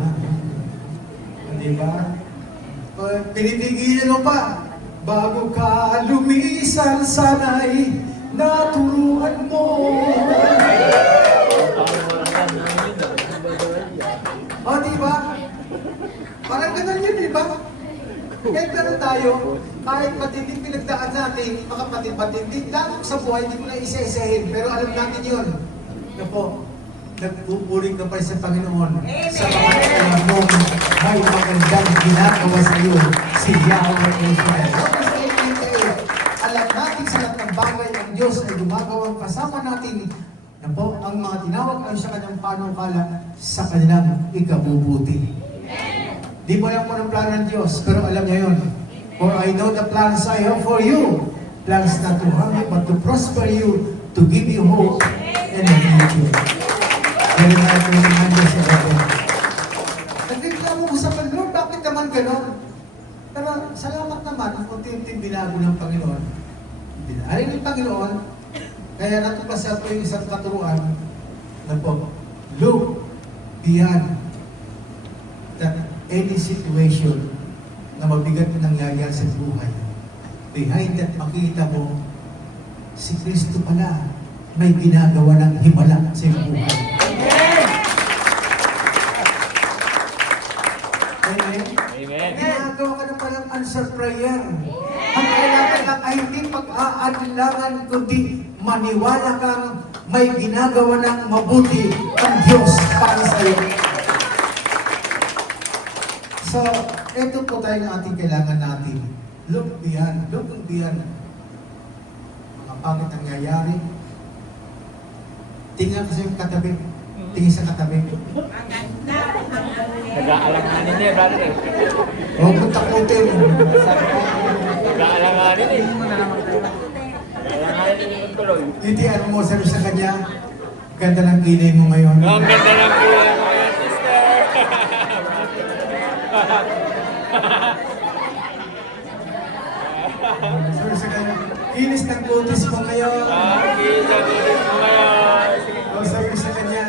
Diba? Pinipigilan mo pa. Bago ka lumisan, sana'y naturuan mo. O, diba? Parang ganun yun, diba? Kahit ganun tayo, kahit matinding pinagdaan natin, mga matinding dako sa buhay, hindi mo na isa-isahin. Pero alam natin yun. Na po, nagpupuling ka pa sa Panginoon. Sa mga alam mong may magandang ginagawa sa iyo, si Yahweh Israel. Alam natin sa lahat ng bagay ang Diyos ay gumagawang kasama natin na po ang mga tinawag ay sa kanyang panukala sa kanilang ikabubuti. Di mo alam kung anong plano ng Diyos, pero alam niya yun. For I know the plans I have for you, plans not to harm you, but to prosper you, to give you hope and a future. Jeremiah 29:11. Nagreklamo ko sa Panginoon, bakit naman ganon? Pero salamat naman, unti-unti binago ng Panginoon. Binari ng Panginoon, kaya natupasa ko yung isang katuruan na po, look beyond that any situation na mabigat na nangyayari sa buhay. Behind that, makita mo, si Kristo pala may ginagawa ng himala sa iyong buhay. Amen? Amen. Ginagawa ka na palang answer prayer. Ang kailangan lang ay hindi pag-aalilangan, kundi maniwala kang may ginagawa ng mabuti ang Diyos para sa iyo. So, ito po tayo ng ating kailangan natin. Look beyond. Mga pangit ang nangyayari. Tingnan ko sa yung katabi. Tingin sa katabi. Ang ganda. Nag-aalanganin niya, brother. Huwag mo takutin. Nag-aalanganin eh. Nag-aalanganin yung tuloy. Hindi, ano mo sabi sa kanya? Ganda ng kilay mo ngayon. Ang ganda ng kulay mo yan, sister. Sabi sa kanya, kinis ng kutis mo ngayon. Kita-kitis mo ngayon. O sabi sa kanya,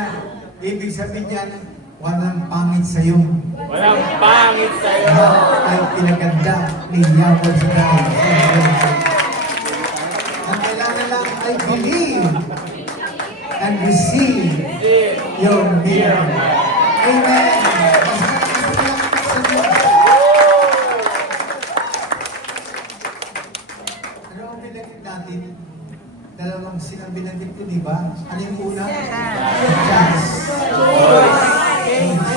ibig sabihin niyan, walang pangit sa'yo. Walang pangit sa'yo. Lahat ay pinaganda ni Yahweh sa dahil. Ang kailangan lang ay believe and receive your miracle. Amen. Ano ang binagit natin? Dalawang binagit ko, di ba? Ano yung una? Chance.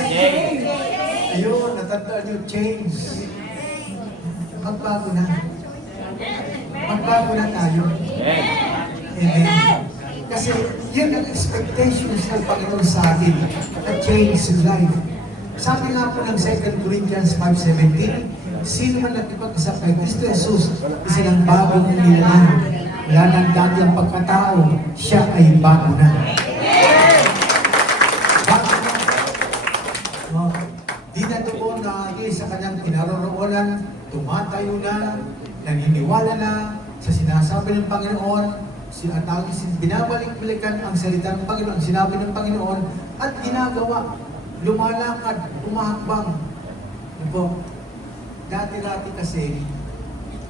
Change. Ayun, natandaan yung change. Magbago na. Magbago na tayo. Amen. Amen. Kasi yun ang expectations ng Panginoon sa atin, a change life. Sabi nga po ng 2 Corinthians 5:17, sino man nakipag-usap kay Kristo Jesus, isilang bagong nilalang. Wala nang dati ang pagkatao, siya ay bago na. Bago na. Oh, di na doon na sa kanyang kinaroroonan, tumatayo na, naniniwala na sa sinasabi ng Panginoon, binabalik-balikan ang salita ng Panginoon, ang sinabi ng Panginoon, at ginagawa, lumalakad, umahakbang. Diba? Dati-dati kasi,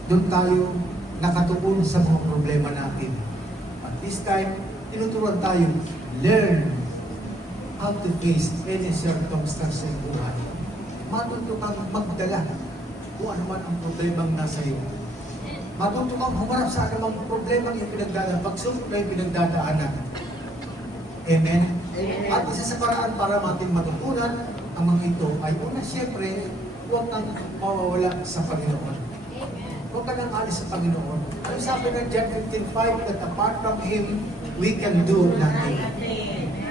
doon tayo nakatuon sa mga problema natin. At this time, tinuturuan tayo, learn how to face any circumstance sa buhay. Matuto kang magdala kung ano man ang problemang nasa iyo. Matuto kang humarap sa anumang problema yung pinagdadaanan, pagsubok na yung pinagdadaanan. Amen? At isa sa paraan para ating matutunan ang mga ito ay una, siyempre, huwag kang mawawala sa Panginoon. Huwag ka nang alis sa Panginoon. Ano sabi ng John 15:5, that apart from Him, we can do nothing.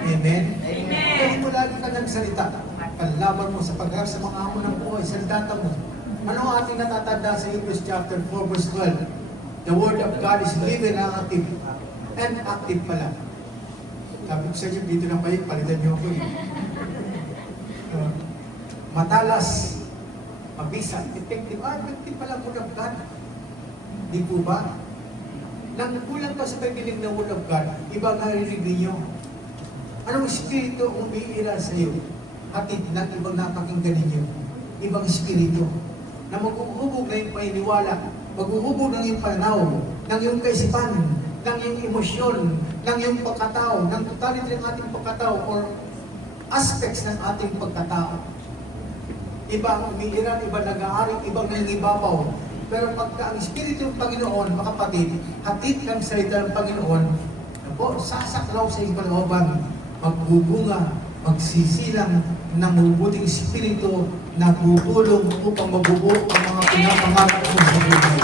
Amen? Kaya mo lagi ka nagsalita. Panlaban mo sa pagharap sa mga hamon ng buhay, sandata mo. Ano ang ating natatanda sa Hebrews chapter 4 verse 12? The Word of God is living and active. And active pala. Sabi ko sa inyo, dito na kayo, palitan niyo ako. Matalas, mabisa, effective. Effective pala Word of God. Di po ba? Nang kulang pa sa pagkilig ng Word of God, iba nga rinig ninyo. Anong espiritu ang umiira sa iyo? Hatid ng ibang napakinggan ninyo. Ibang espiritu na maghuhubog na yung paniniwala, maghuhubog ng iyong pananaw, ng iyong kaisipan, ng iyong emosyon, ng iyong pagkatao, ng totality ng ating pagkatao or aspects ng ating pagkatao. Iba ang umiiran, iba nag-aaring, ibang nangibabaw. Pero pagka ang Espiritu ng Panginoon, mga kapatid, hatid ng salita ng Panginoon, po, sasaklaw sa iyong panooban, magbubunga, magsisilang ng mabubuting Espiritu na tutulong upang mabubuo ang mga pinapangarap mo sa buhay.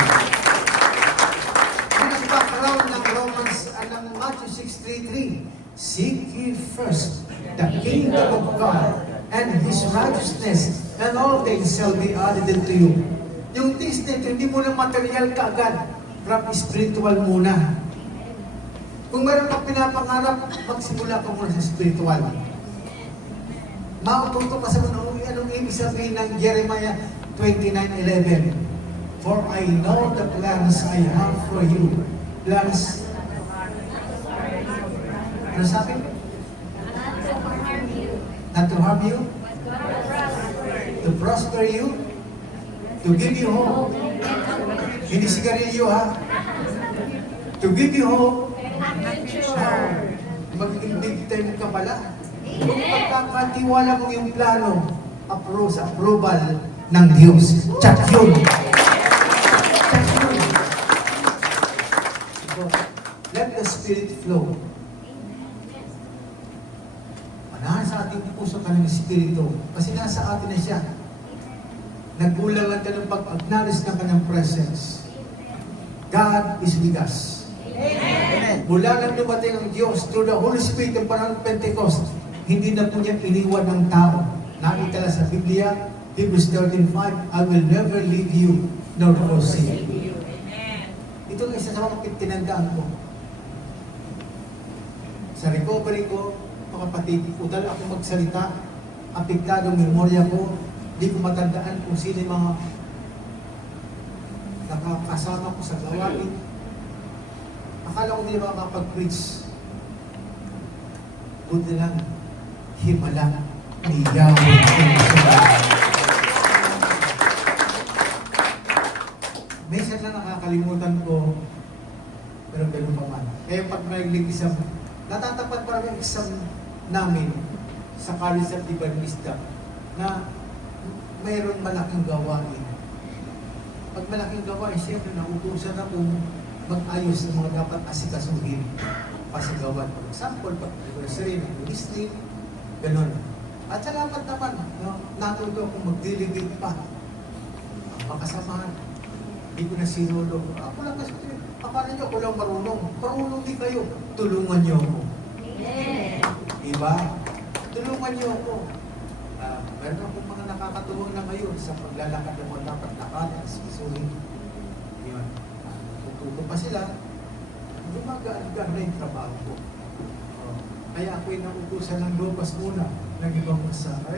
Ang nag-background ng ng Matthew 6:33, seek ye first the kingdom of God and His righteousness, and all things shall be added unto you. Yung things na ito, hindi mo lang material kaagad. from spiritual muna. Kung meron kang pinapangarap, magsimula ka muna sa spiritual. Maututo ka sa anong ibig sabihin ng Jeremiah 29:11. For I know the plans I have for you. Plans. Ano sabi? Not to harm you. To prosper you. To give you hope. Hindi sigarilyo ha. To give you hope. Magiging big time ka pala. Kung pagkakatiwala mo yung plano, approval ng Diyos. Check yun. Check yun. So, let the Spirit flow. Manahan sa ating puso ka ng Espiritu. Kasi nasa atin na siya. Nagkulang lang ka ng pag-acknowledge ng kanyang presence. God is with us. Amen. Mula nang dumating ang Diyos through the Holy Spirit ng panahon ng Pentecost, hindi na po niya iniwan ng tao. Nakita lang sa Biblia, Hebrews 13:5, I will never leave you nor forsake you. Ito ang isa sa mga tinandaan ko. Sa recovery ko, mga kapatid, udal ako magsalita, apektado ang memorya ko, hindi ko matandaan kung sino yung mga nakakasama ko sa gawain. Akala ko hindi makakapag-preach. Buti lang, himala ni Yahweh. Minsan na nakakalimutan ko, pero ganun pa man. Kaya pag may exam, natatapat pa rin exam namin sa College of Divine Wisdom na mayroon malaking gawain. Pag malaking gawain, siyempre nautusan na kung mag-ayos ng mga dapat asikasuhin pasigawan. For example, pag-anniversary ng listening, ganun. At salamat naman, no, natuto akong mag-delegate pa. Ang makasamahan. Hindi ko na sinulog. Ako lang kasi, akala nyo, ako lang marunong. Marunong din kayo. Tulungan nyo ako. Diba? Tulungan nyo ako. Meron akong mga nakakatulong na ngayon sa paglalakad ng mga dapat lakadan, asikasuhin. Yun. Tuto pa sila, gumagaan-gaan na yung trabaho ko. Kaya ako'y nautusan ng lupas muna ng ibang masakay.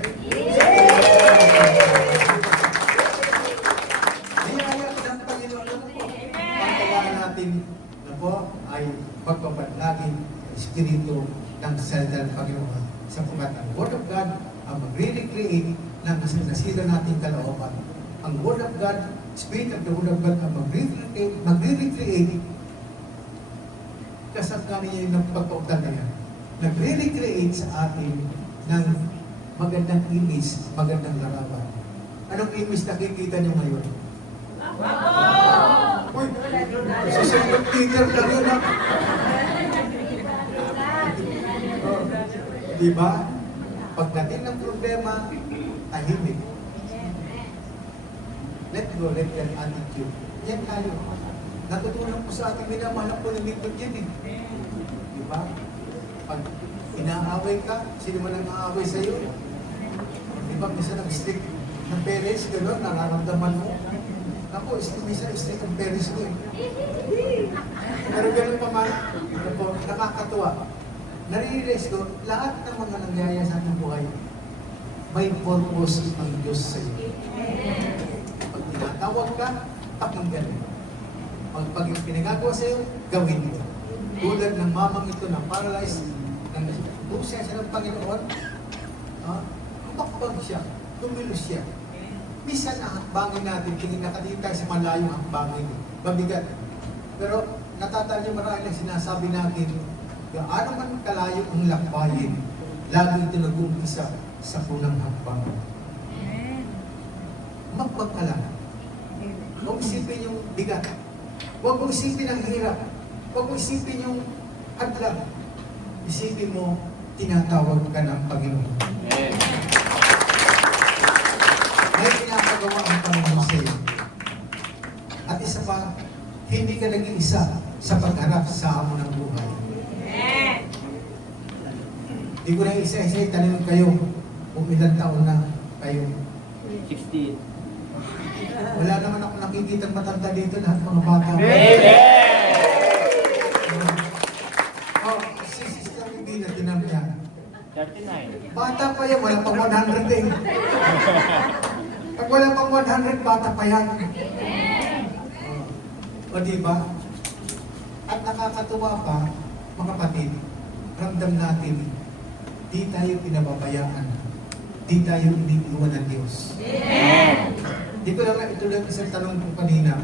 Niyaya ko ng Panginoon na po. Ang kailangan natin na po ay pagpapanlagin ang Espiritu ng salita ng Panginoon. Sapagkat ang Word of God ang magre-recreate ng nasira nating kalooban. Ang Word of God, Spirit of the Word of God ang magre-recreate kasama niya yung pagpautang na yan. Nagre-recreate sa atin ng magandang image, magandang larawan. Anong image nakikita niyo ngayon? Uy, sa St. Peter lang yun ha? Diba? Pagdating ng problema, tahimik. Let go, let that attitude. Yan tayo. Natutunan ko sa ating minamahal ko ng lingkod yan eh. Diba? Pag inaaway ka, sino man ang aaway sa iyo? Diba? Minsan ang stick ng parents, gano'n, nararamdaman mo. Ako, minsan stick ng parents ko eh. Pero gano'n pa man, nakakatuwa. Nare-realize ko, lahat ng mga nangyayari sa ating buhay, may purpose ang Diyos sa iyo. Pag tinatawag ka, pakinggan mo. Pag pinagagawa sa iyo, gawin mo. Tulad ng mamang ito na paralyzed, nang busya siya ng Panginoon, umakbag siya, tumilos siya. Minsan na hakbangin natin, tingin na kanina tayo sa malayong hakbangin. Mabigat. Pero natatali marami lang sinasabi natin, gaano man kalayo ang lakbayin, lalo ito nag-umpisa sa punang hakbang. Magpag ka lang. Huwag isipin yung bigat. Huwag mong isipin ang hirap. Huwag mong isipin yung hadlang. Isipin mo, tinatawag ka ng Panginoon. Amen. May pinapagawa ang Panginoon sa iyo. At isa pa, hindi ka nag-iisa sa pagharap sa hamon ng buhay. Hindi ko na isa-isa itanong kayo kung ilang taon na kayo. 60. Wala naman ako nakikita matanda dito lahat mga bata. Amen! Oh, si Sister Rubina, tinan mo yan. 39. Bata pa yan, wala pang 100 eh. Pag wala pang 100, bata pa yan. O diba? At nakakatuwa pa, mga kapatid, ramdam natin, di tayo pinababayaan. Di tayo iniiwan ng Diyos. Di ko lang ito lang isang tanong ko kanina.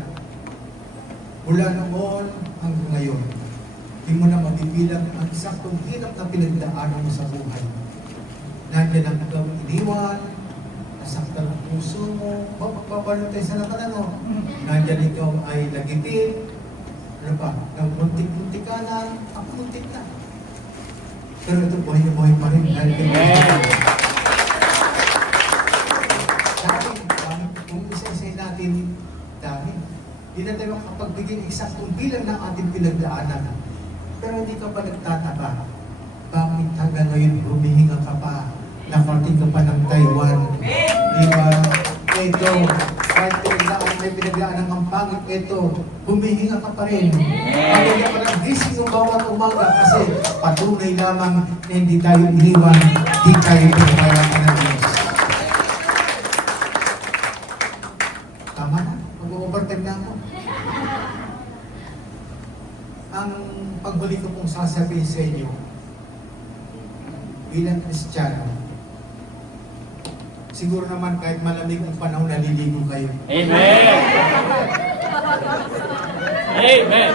Mula noon hanggang ngayon, di mo na mabibilang ang saktong hirap na pinagdaanan mo sa buhay. Nandiyan ang ikaw iniwan, nasaktan ang puso mo, magpapabalot tayo sa lakan ano. Nandiyan ikaw ay lagitin, ano pa, nang muntik-muntik ka na, ako muntik na. Pero ito buhay na buhay pa rin. Dahil kay Kristo. Dami, kung isa-isa natin, dami. Hindi na tayo makapagbigay eksaktong bilang ng ating pinagdaanan. Pero hindi ka pa nagtataka. Bakit hanggang ngayon humihinga ka pa? Nakarating ka pa ng Taiwan. Di ba? Ito, kahit may pinagdaanan ng pangit, ito, humihinga ka pa rin. Kaya ka pa ng gising ng bawat umaga kasi patunay lamang na hindi tayo iniwan, hindi tayo pinabayaan ng Diyos. Tama na, mag-overtime na ako. Ang paghuli ko pong sasabihin sa inyo, bilang Kristiyano, siguro naman kahit malamig ang panahon, naliligo kayo. Amen! Amen!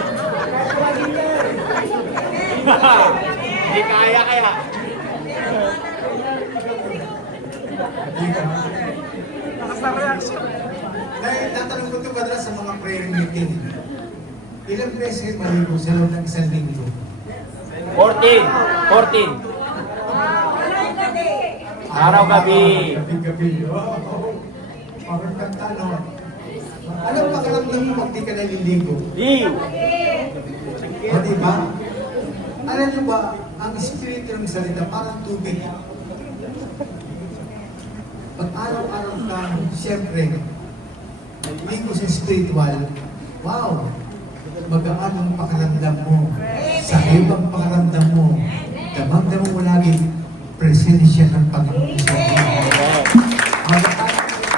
Hindi kaya. Dahil tatanong ko ito kadras sa mga prayer meeting. Ilang beses maligo sa loob ng isang linggo? 14. Araw-gabi. Gabi-gabi. Oh. Parang kanta, no? Anong pakiramdam mo pag di ka naliligo? O, diba? Alam niyo ba, ang espiritu ng salita parang tubig. Pag araw-araw ka, siyempre, naliligo sa spiritual, wow! Magaan ang pakiramdam mo. Sa ibang pakiramdam mo, damang-damang mo lagi presensya ng Panginoon sa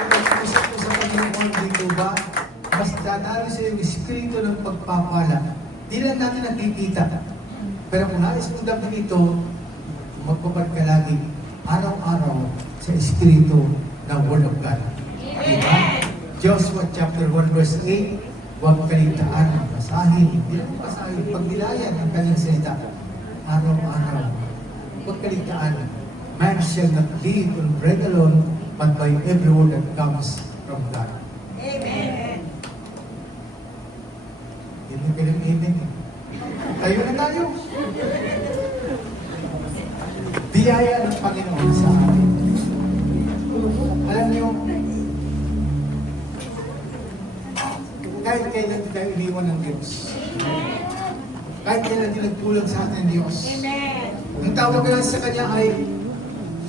mag-usap mo sa Panginoon dito ba? Mas dadali sa yung espiritu ng pagpapala. Di lang natin nakikita. Pero kung nais mo dapat ito, magpapad ka lagi araw-araw sa espiritu ng Word of God. Diba? Joshua chapter 1 verse 8, huwag kaligtaan, basahin, hindi lang basahin, pagdilayan ang kanyang salita. Araw-araw. Huwag kaligtaan, man shall not live on bread alone, but by every word that comes from God. Amen. Hindi ka ng amen eh. Tayo na tayo. Biyaya ng Panginoon sa atin. Alam niyo, kahit kailan di tayo iniwan ng Diyos. Kahit kailan di nagkulang sa atin ng Diyos. Amen. Ang tawag lang sa Kanya ay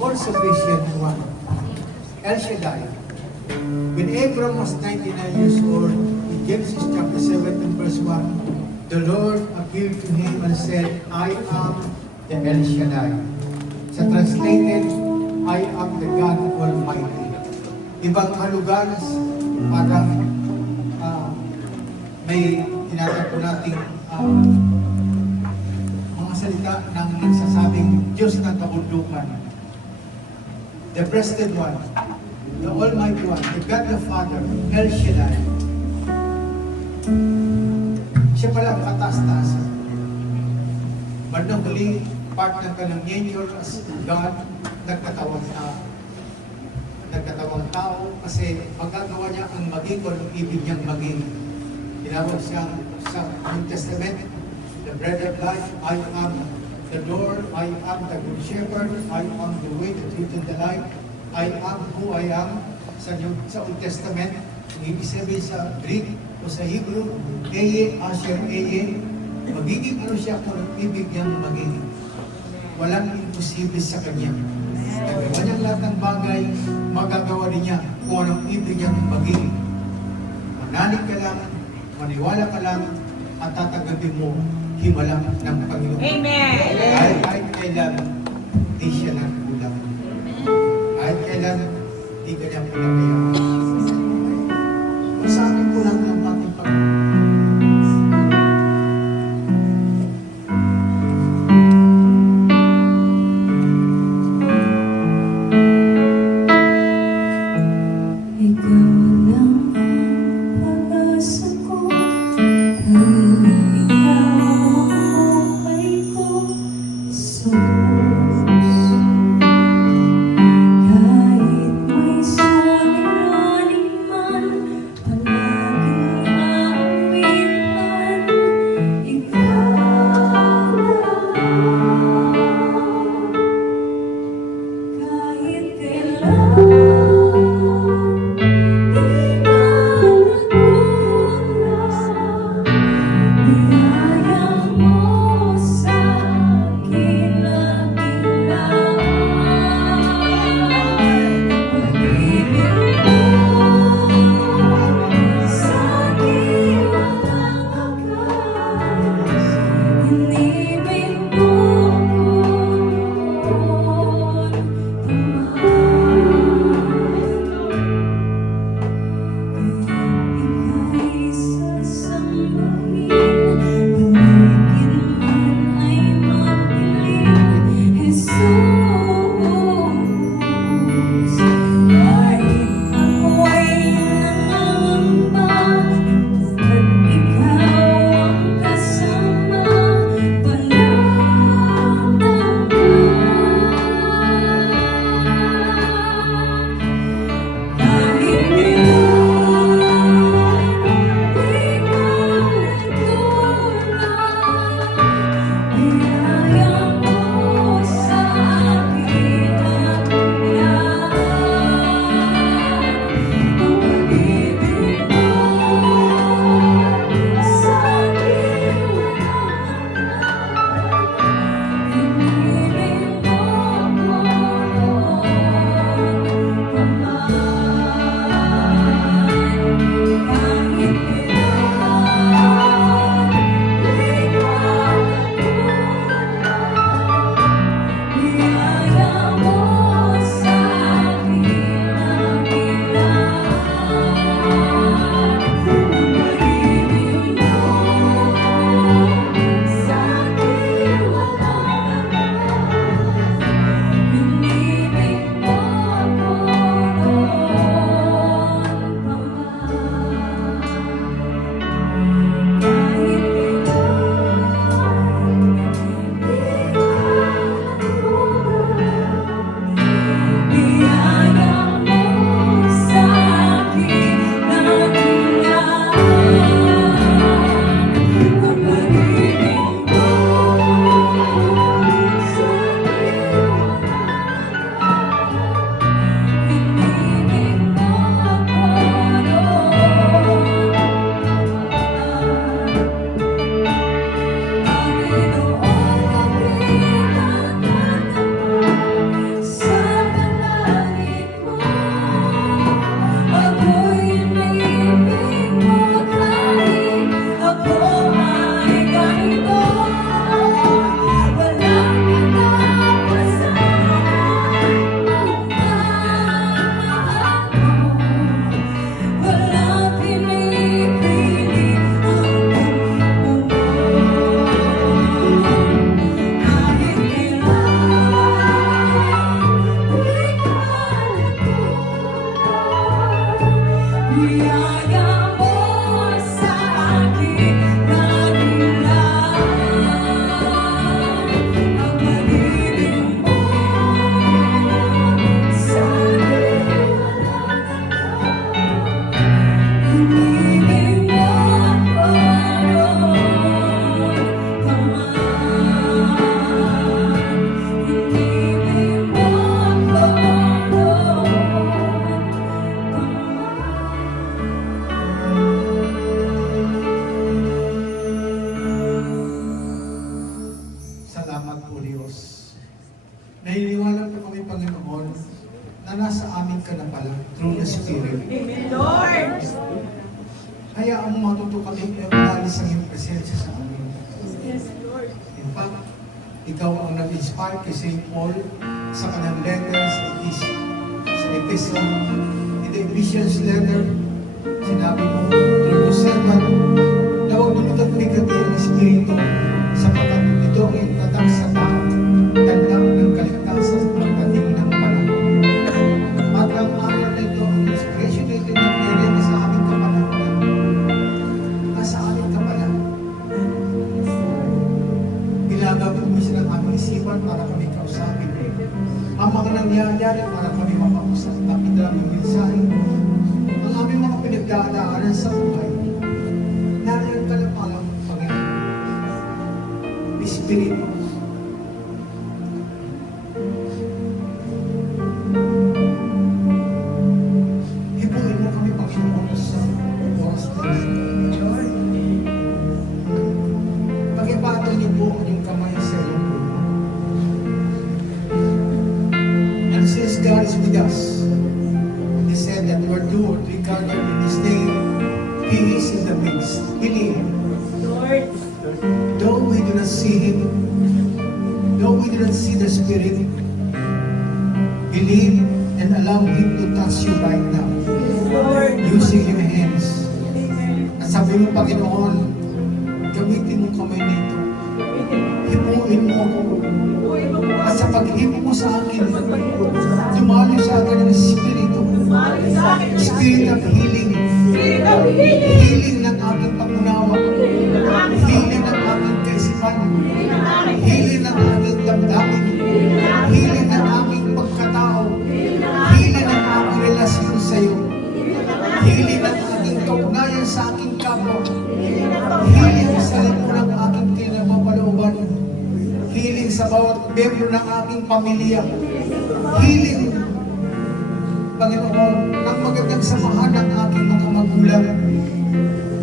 all-sufficient one. El Shaddai. When Abram was 99 years old, in Genesis chapter 17 verse 1, the Lord appeared to him and said, I am the El Shaddai. Sa translated, I am the God Almighty. Ibang halugan, parang may tinatapos nating mga salita ng nagsasabing Diyos ng kabundukan. The breasted one, the Almighty One, the God the Father, El Shaddai. Siya pala ang kataas-taas. Bandang huli, part ng kanyang nature as God, nagkatawang tao kasi magagawa niya ang maging kung anong ibig niyang maging. Tinawag siyang sa New Testament, the bread of life, I am the door, I am the good shepherd, I am the way, the truth, and the life, I am who I am. Sa Old Testament, ang ibig sabihin sa Greek o sa Hebrew, Eye, Asher, Eye, magiging ano siya kung anong ibig niyang maging. Walang imposible sa kanya. Nagawa niyang lahat ng bagay, magagawa din niya kung anong ibig niyang maging. manalig ka lang, maniwala ka lang, at tatagapin mo himala ng Panginoon. Amen. Kahit kailan, di siya nagkulang. Kahit kailan, di ka niya pinabayaan. Masakit ko lang ng ating Panginoon. Ikaw lang ang pag-asa ko, ikaw ang buhay ko, Jesus. Kahit may suliranin man, palaging aamin man, ikaw lang. Kahit kailan hayaan mo matuto kami i-acknowledge ang iyong presensya sa amin. In fact, ikaw ang nag-inspire kay St. Paul sa kanyang letters, sa epistle, in the Ephesians letter, sinabi mo, through your servant, na huwag lumutat bigati ang Espiritu sapagkat ito ang iyong tatak sa tao, tanda ng kaligtasan sa pagdating ng panahon. At ang aral na ito, ang inspiration na ito, nasa aming kapanahonan. Nasa aming kapanahonan. Ginagawin mo siya ng aming isipan para kami kausapin. Ang mga nangyayari para kami makausap. Tapos na aming mensahe. Ang aming mga pinagdadaanan sa buhay. Nariyan ka na palang Panginoon. Espiritu. Hibuin mo kami Panginoon sa oras na ito. Pag-ibato niyo po ang inyong kamay sa iyong puno. And since God is with us, He said that where two or three gathered in His name, He is in the midst. Believe. Though we do not see Him, though we do not see the Spirit, believe and allow Him to touch you right now. Using your hands. At sabi mo, Panginoon, gamitin mo kamay nito. Hipuin mo ako. At sa paghipo mo sa akin, dumalo sa akin ang Espiritu. Spirit of healing. Healing ng aking pangunawa. Healing ng aking kaisipan. Healing ng aking damdamin. Healing ng aking pagkatao. Healing ng aking relasyon sa iyo. Healing ng aking kaugnayan sa aking kapwa. Healing sa limo ng aking kinapapalooban. Healing sa bawat membro ng aking pamilya. Healing, Panginoon, ng magandang samahan ng aking mga magulang,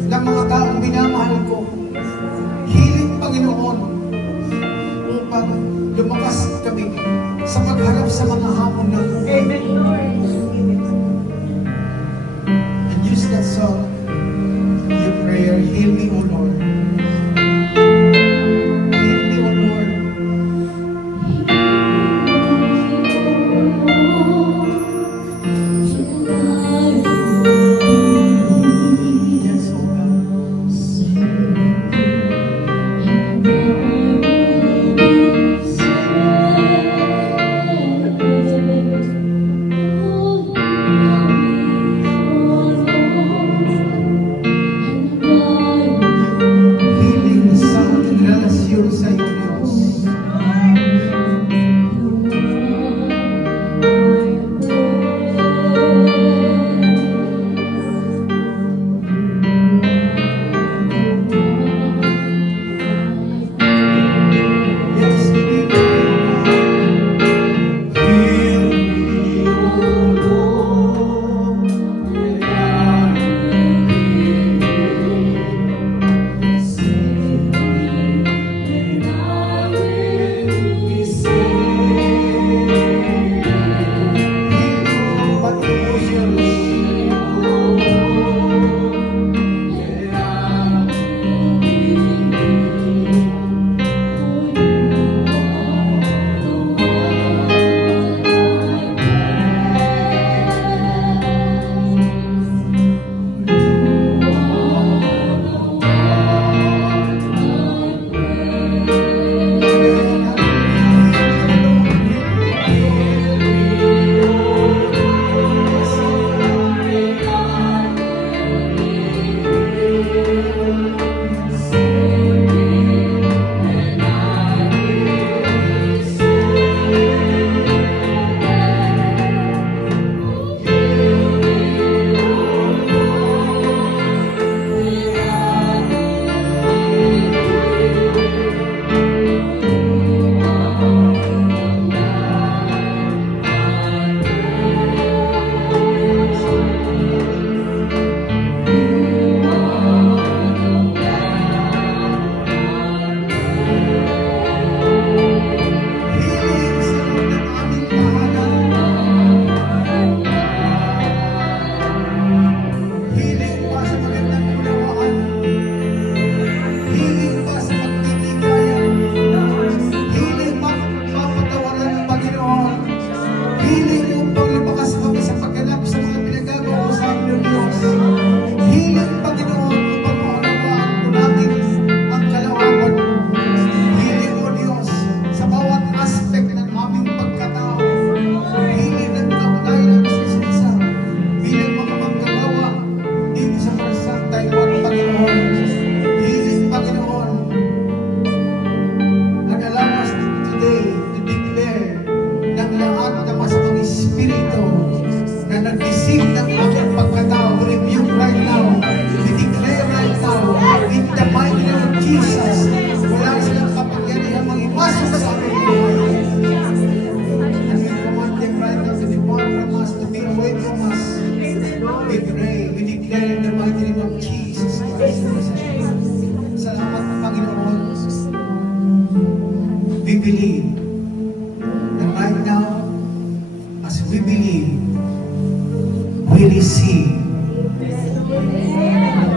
ng mga taong minamahal ko. Healing, Panginoon, upang lumakas kami sa pagharap sa mga hamon na and use that song, your prayer, heal me, O Lord. Heal me, O Lord. Yes, O God. Oh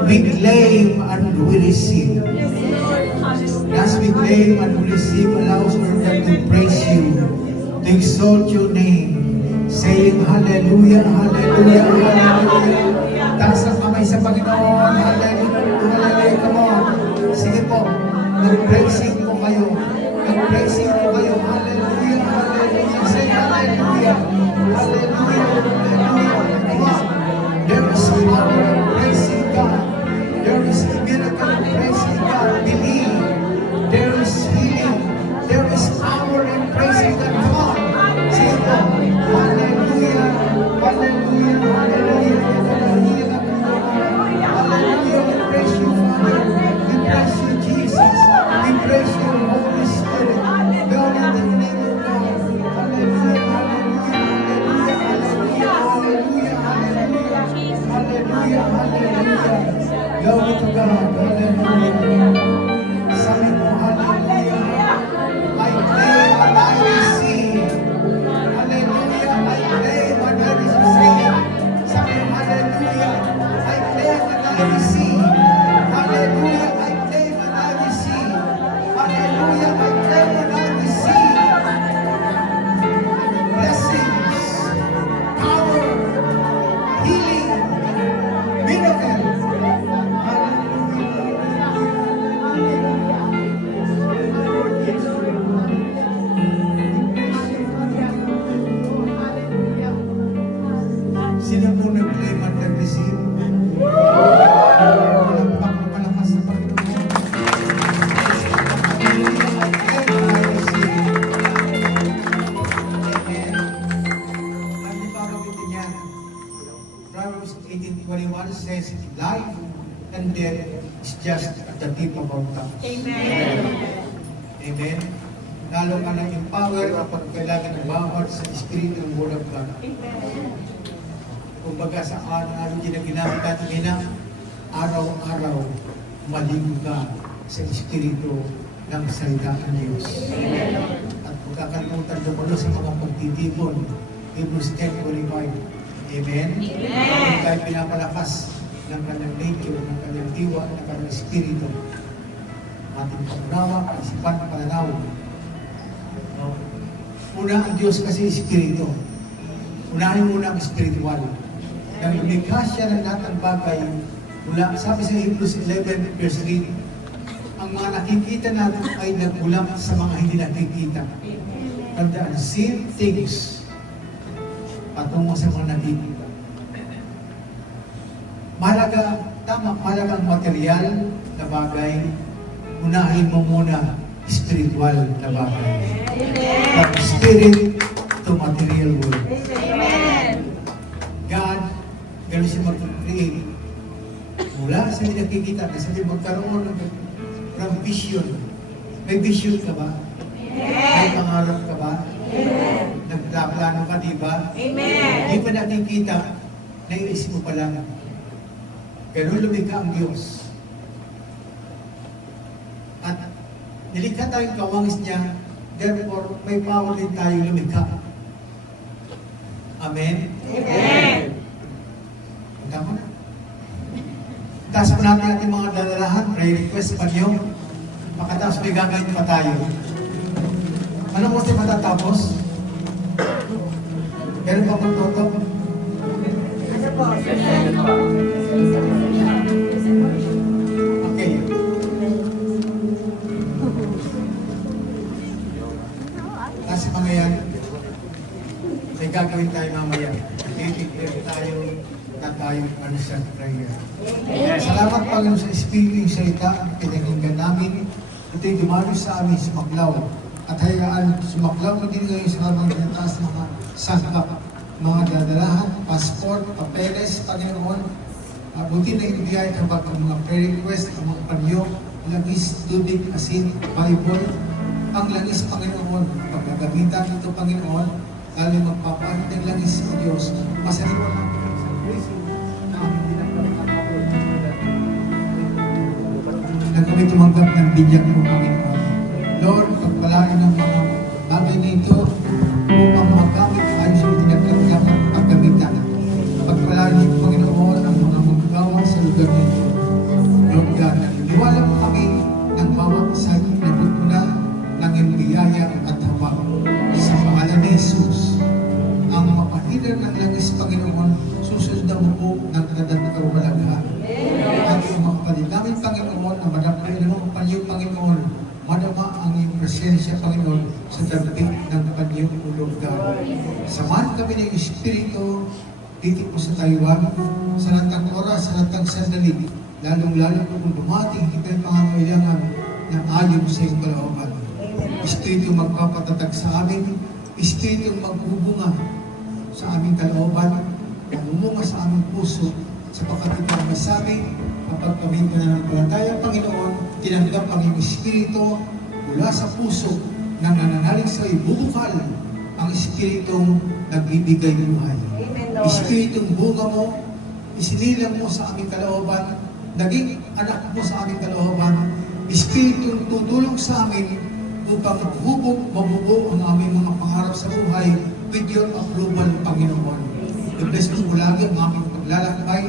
we claim and we receive. As we claim and we receive, allow us, Lord God, to praise you, to exalt your name, saying hallelujah, hallelujah, hallelujah. Taas ang kamay sa Panginoon, hallelujah, hallelujah. Come on. Sige po, mag-praising po kayo. Mag-praising po kayo, hallelujah, hallelujah. Say hallelujah, hallelujah, hallelujah. Come on. There is power in praising God. There is a miracle in praising God. Believe. There is healing. There is power in praising God. Come on. Sige po. Hallelujah. Hallelujah. Hallelujah. Hallelujah. Hallelujah. We praise you, Father. We praise you, Jesus. We praise you, Holy Spirit. God, in the name of God. Hallelujah. Hallelujah. Hallelujah. Hallelujah. Hallelujah. Hallelujah. Hallelujah. Glory to God. Hallelujah. Sabi mo, hallelujah. I claim and I receive. Hallelujah. I claim and I receive. Sabi mo, hallelujah. I claim and I receive. Hallelujah. I claim and I receive. Hallelujah. I claim and I receive. Blessings, power, healing, miracle. Sino po nag-claim at nag-receive? Palakpak na palakas sa Panginoon. Hallelujah, I claim and I receive. Amen. Ang ipapagitin niyan, Proverbs 18:21 says, life and death is just at the tip of our tongue. Amen. Amen. Lalo ka ng empower kapag kailangan ng bawat sa Espiritu ng Word of God. Kumbaga sa araw-araw din ang ginamit natin na araw-araw maligo ka sa Espiritu ng salita ng Diyos. At magkakalimutan mo ko sa mga pagtitipon. Hebrews 10:25. Amen? Kung tayo pinapalakas ng kanyang nature, ng kanyang diwa, ng kanyang Espiritu, ating pagnawa, kaisipan, pananaw. Una, ang Diyos kasi Espiritu. Unahin muna ang spiritual. Nang lumikha siya ng lahat ng bagay, mula, sabi sa Hebrews 11 verse 3, ang mga nakikita natin ay nagmula sa mga hindi nakikita. And the unseen things patungo sa mga nakikita. Mahalaga, tama, mahalaga ang material na bagay, unahin mo muna spiritual na bagay. From spirit to material world. God, gano'n siya mag-create. Mula sa hindi nakikita, kasi hindi magkaroon ng vision. May vision ka ba? May pangarap ka ba? Nagplano ka, di ba? Hindi pa nakikita, naiisip mo pa lang. Gano'n lumikha ang Diyos. At nilikha tayong kawangis niya, therefore, may power din tayo lumikha. Amen? Tama na. Taas po natin ating mga dalalahan, prayer request pa niyo. Makatapos may gagawin pa tayo. Ano mo siya matatapos? Meron pa pang toto? Okay. Kasi mga yan, may gagawin tayo mamaya. Titigil tayo na tayong answered prayer. Salamat Panginoon sa Espiritu yung salita ang pinaginggan namin. Ito'y dumalo sa amin, sumaklaw. At hayaan, sumaklaw mo din ngayon sa mga ginataas mga sangkap, mga dadalahan, passport, papeles, Panginoon. Buti na ibigay kapag ang mga prayer request, ang mga panyo, langis, tubig, asin, Bible, ang langis, Panginoon, pagkagamitan ito, Panginoon, lalo magpapaanit ng langis sa Diyos, masalit mo lang sa grace na aming dinapagkakapon. Na kami tumanggap ng binyag mo, Panginoon. Lord, pagpalain ng mga bagay na ito upang magamit ayos sa dinagdagan ng paggamitan. Pagpalain ng Panginoon ang mga magagawa sa lugar nito. sa dagpig ng kanyang ulog God. Samahan kami ng Espiritu dito po sa Taiwan, sa natang oras, sa natang sandali, lalong-lalo po kung dumating kita yung pangangailangan ng ayon sa iyong kalooban. Espiritu magpapatatag sa amin, Espiritu magbubunga sa aming kalooban, magbubunga sa aming puso, sapagkat ito ang masabi, kapag kami pananampalataya, Panginoon, tinanggap ang iyong Espiritu mula sa puso nang nananalig sa ibubukal ang Espiritong nagbibigay buhay. Espiritong bunga mo, isinilang mo sa aming kalooban, naging anak mo sa aming kalooban, Espiritong tutulong sa amin upang mabubo ang aming mga pangarap sa buhay with your approval, Panginoon. I-bless mo po lagi ang aming paglalakbay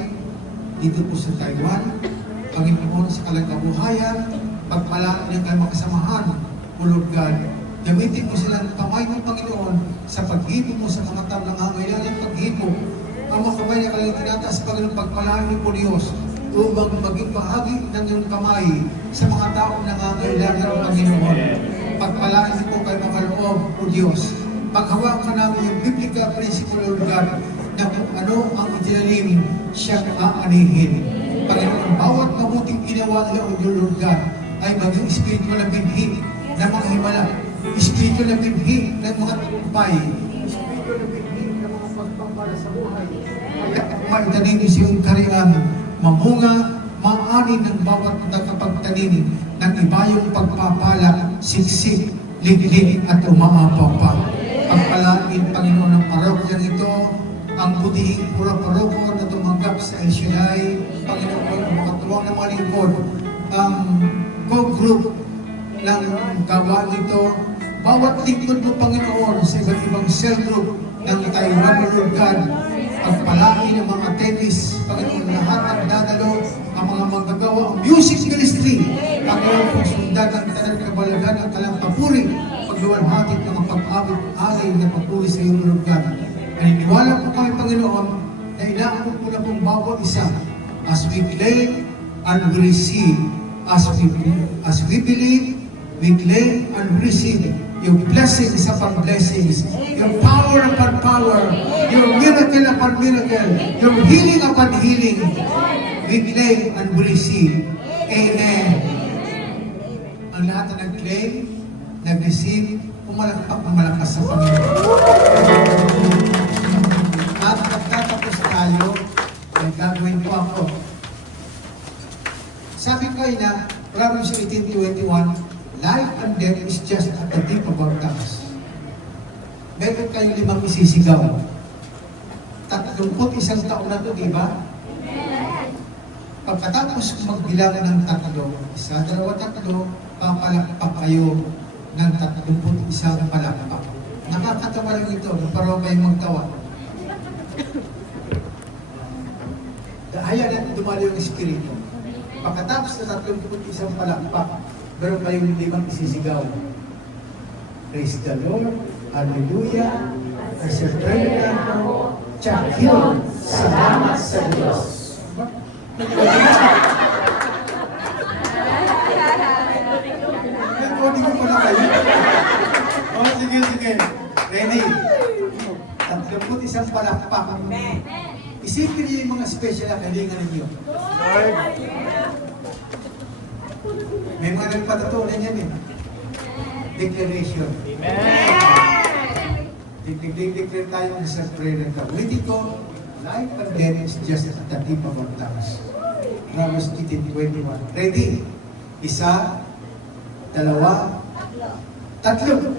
dito po sa Taiwan, Panginoon, sa kalagabuhayan, pagpalaan ng kayong makasamahan, O Lord God. Gamitin mo sila ng kamay ng Panginoon sa paghipo mo sa mga tao ng nangangailangan paghipo. Ang mga kamay na kanilang tinataas, Panginoon, pagpalaan niyo po Diyos, upang maging bahagi ng iyong kamay sa mga tao na nangangailangan ng Panginoon. Pagpalaan niyo po kayo makaloob, O Diyos. Paghawakan namin yung biblical principle, Lord God, na kung ano ang itinalim, siyang aanihin. Panginoon, bawat mabuting ginawa nila, O Lord God, ay maging spiritual na binhi ng mga himala, spiritual na binhi ng mga tumpay, spiritual na binhi ng mga pagpapala sa buhay. Kaya magtanim niyo siyang kariyan, mamunga, maanin ng bawat nakapagtanim ng ibayong pagpapala, siksik, liglig at umaapaw pa. Pagpalain, Panginoon, ng parokyang ito, ang butihing pura paroko na tumanggap sa El Shaddai, Panginoon, ang makatuwang ng mga lingkod, ang co-group ng gawa nito, bawat lingkod mo, Panginoon, sa iba't ibang cell group ng Taiwan, Lord God, pagpalain ng mga tennis, Panginoon, lahat ang dadalo, ang mga magagawa, ang music ministry, Panginoon, kung sundan ng tanang kabalagan, ang kalang papuri, pagluwalhatin ng mga pag-abot-alay na papuri sa iyo, Lord God. Naniniwala po kami, Panginoon, na inaakot po na pong bawat isa as we claim and we receive, as we believe, we claim and receive your blessings upon blessings, your power upon power, your miracle upon miracle, your healing upon healing. We claim and we receive. Amen. Ang lahat na nag-claim, nag-receive, pumalakpak ng malakas sa Panginoon. At nagtatapos tayo, ay gagawin ko ako. Sabi ko ay na, Proverbs 18:21, life and death is just at the tip of our tongues. Meron kayong 5 isisigaw. 31 taon na ito, di ba? Pagkatapos magbilang ng 3, 1, 2, 3, papalakpak kayo ng 31 palakpak. Nakakatawa lang ito, parang kayo magtawa. Hayaan natin dumali yung Espiritu. Pagkatapos na 31 palakpak, meron kayong 5 isisigaw. Praise the Lord, Hallelujah, Perseverance ako, Champion, salamat sa Diyos. Recording ko pala kayo. Oh, sige. Ready? 31 palakpak. Isipin niyo yung mga special na kalingan ninyo. May mga nagpatatunan yan eh. Declaration. Declare tayo sa prayer na waiting ko, life and death is just at the tip of our tongues. Proverbs 18:21. Ready? 1, 2, 3.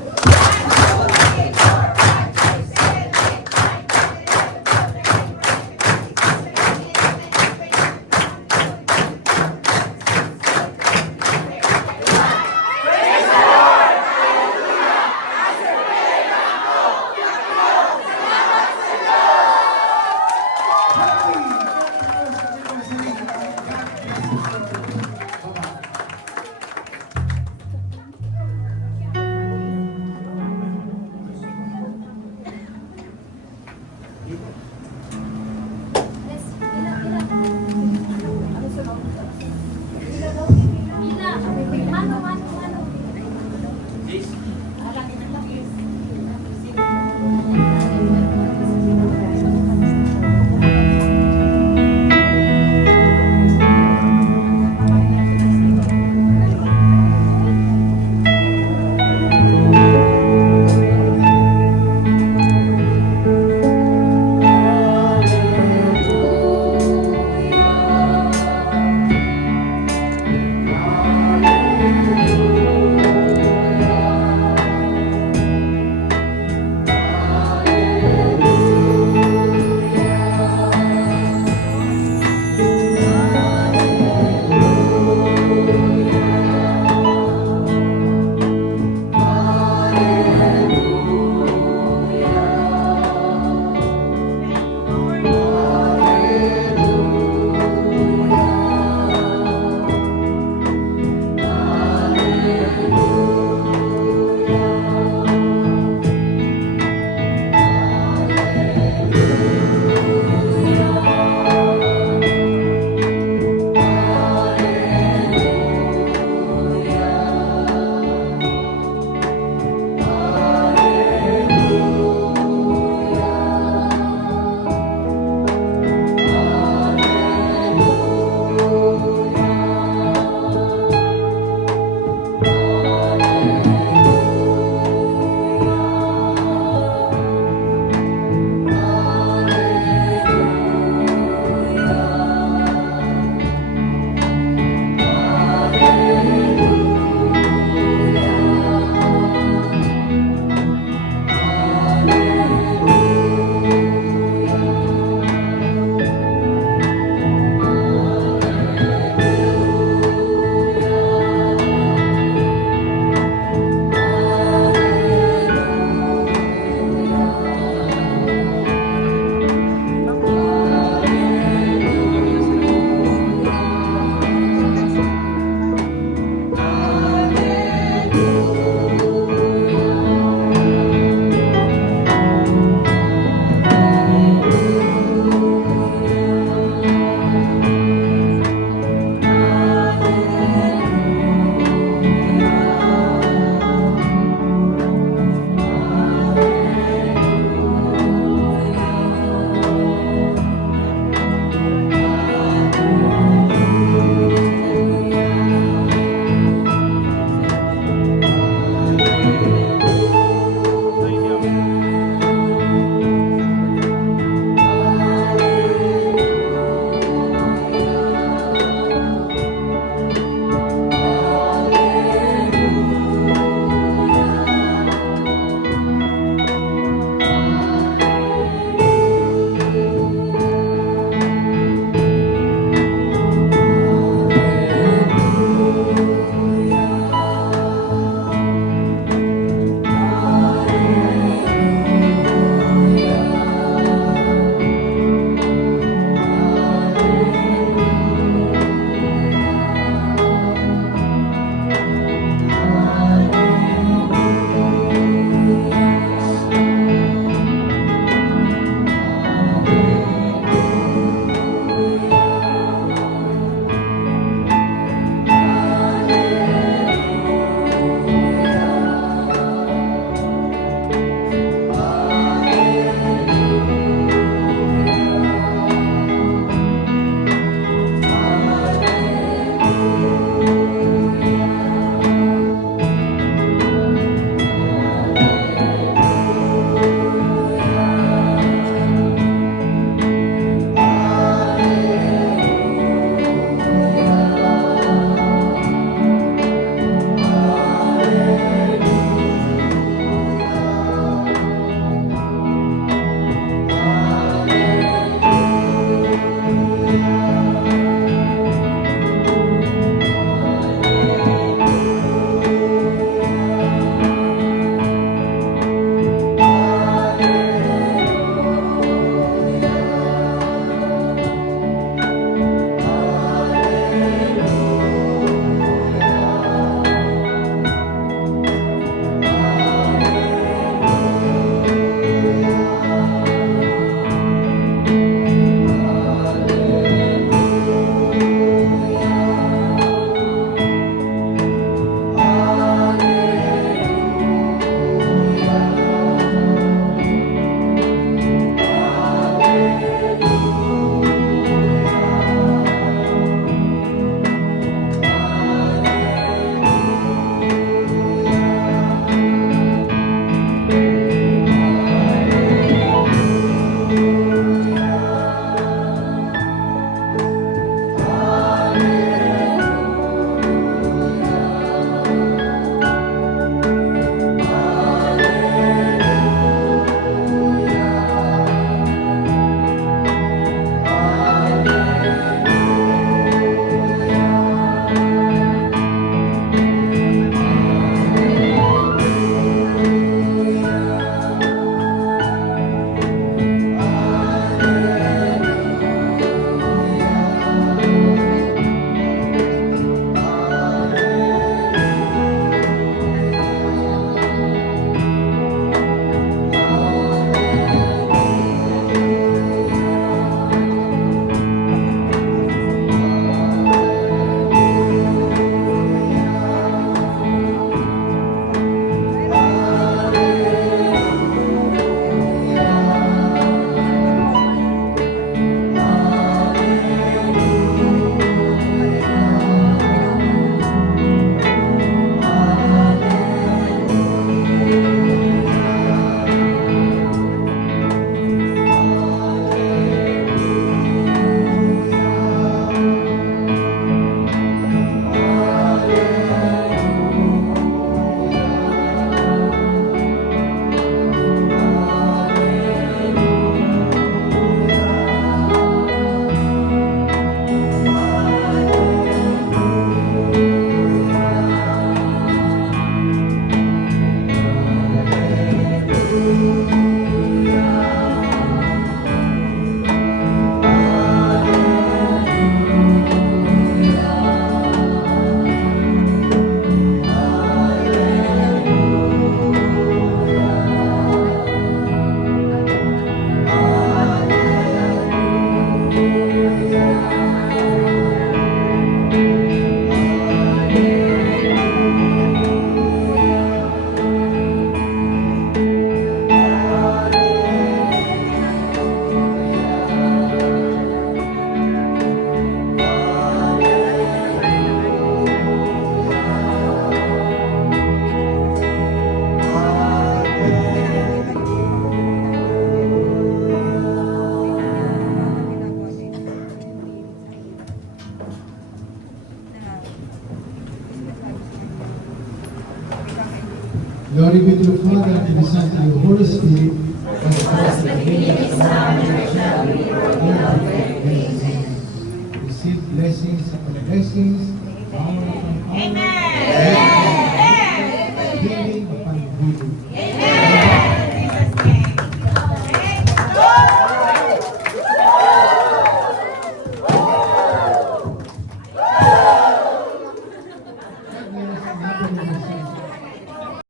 Glory be to the Father, and to the Son, and to the Holy Spirit. As it was in the beginning, is now, and ever shall be, world without end. Amen. Receive blessings upon blessings.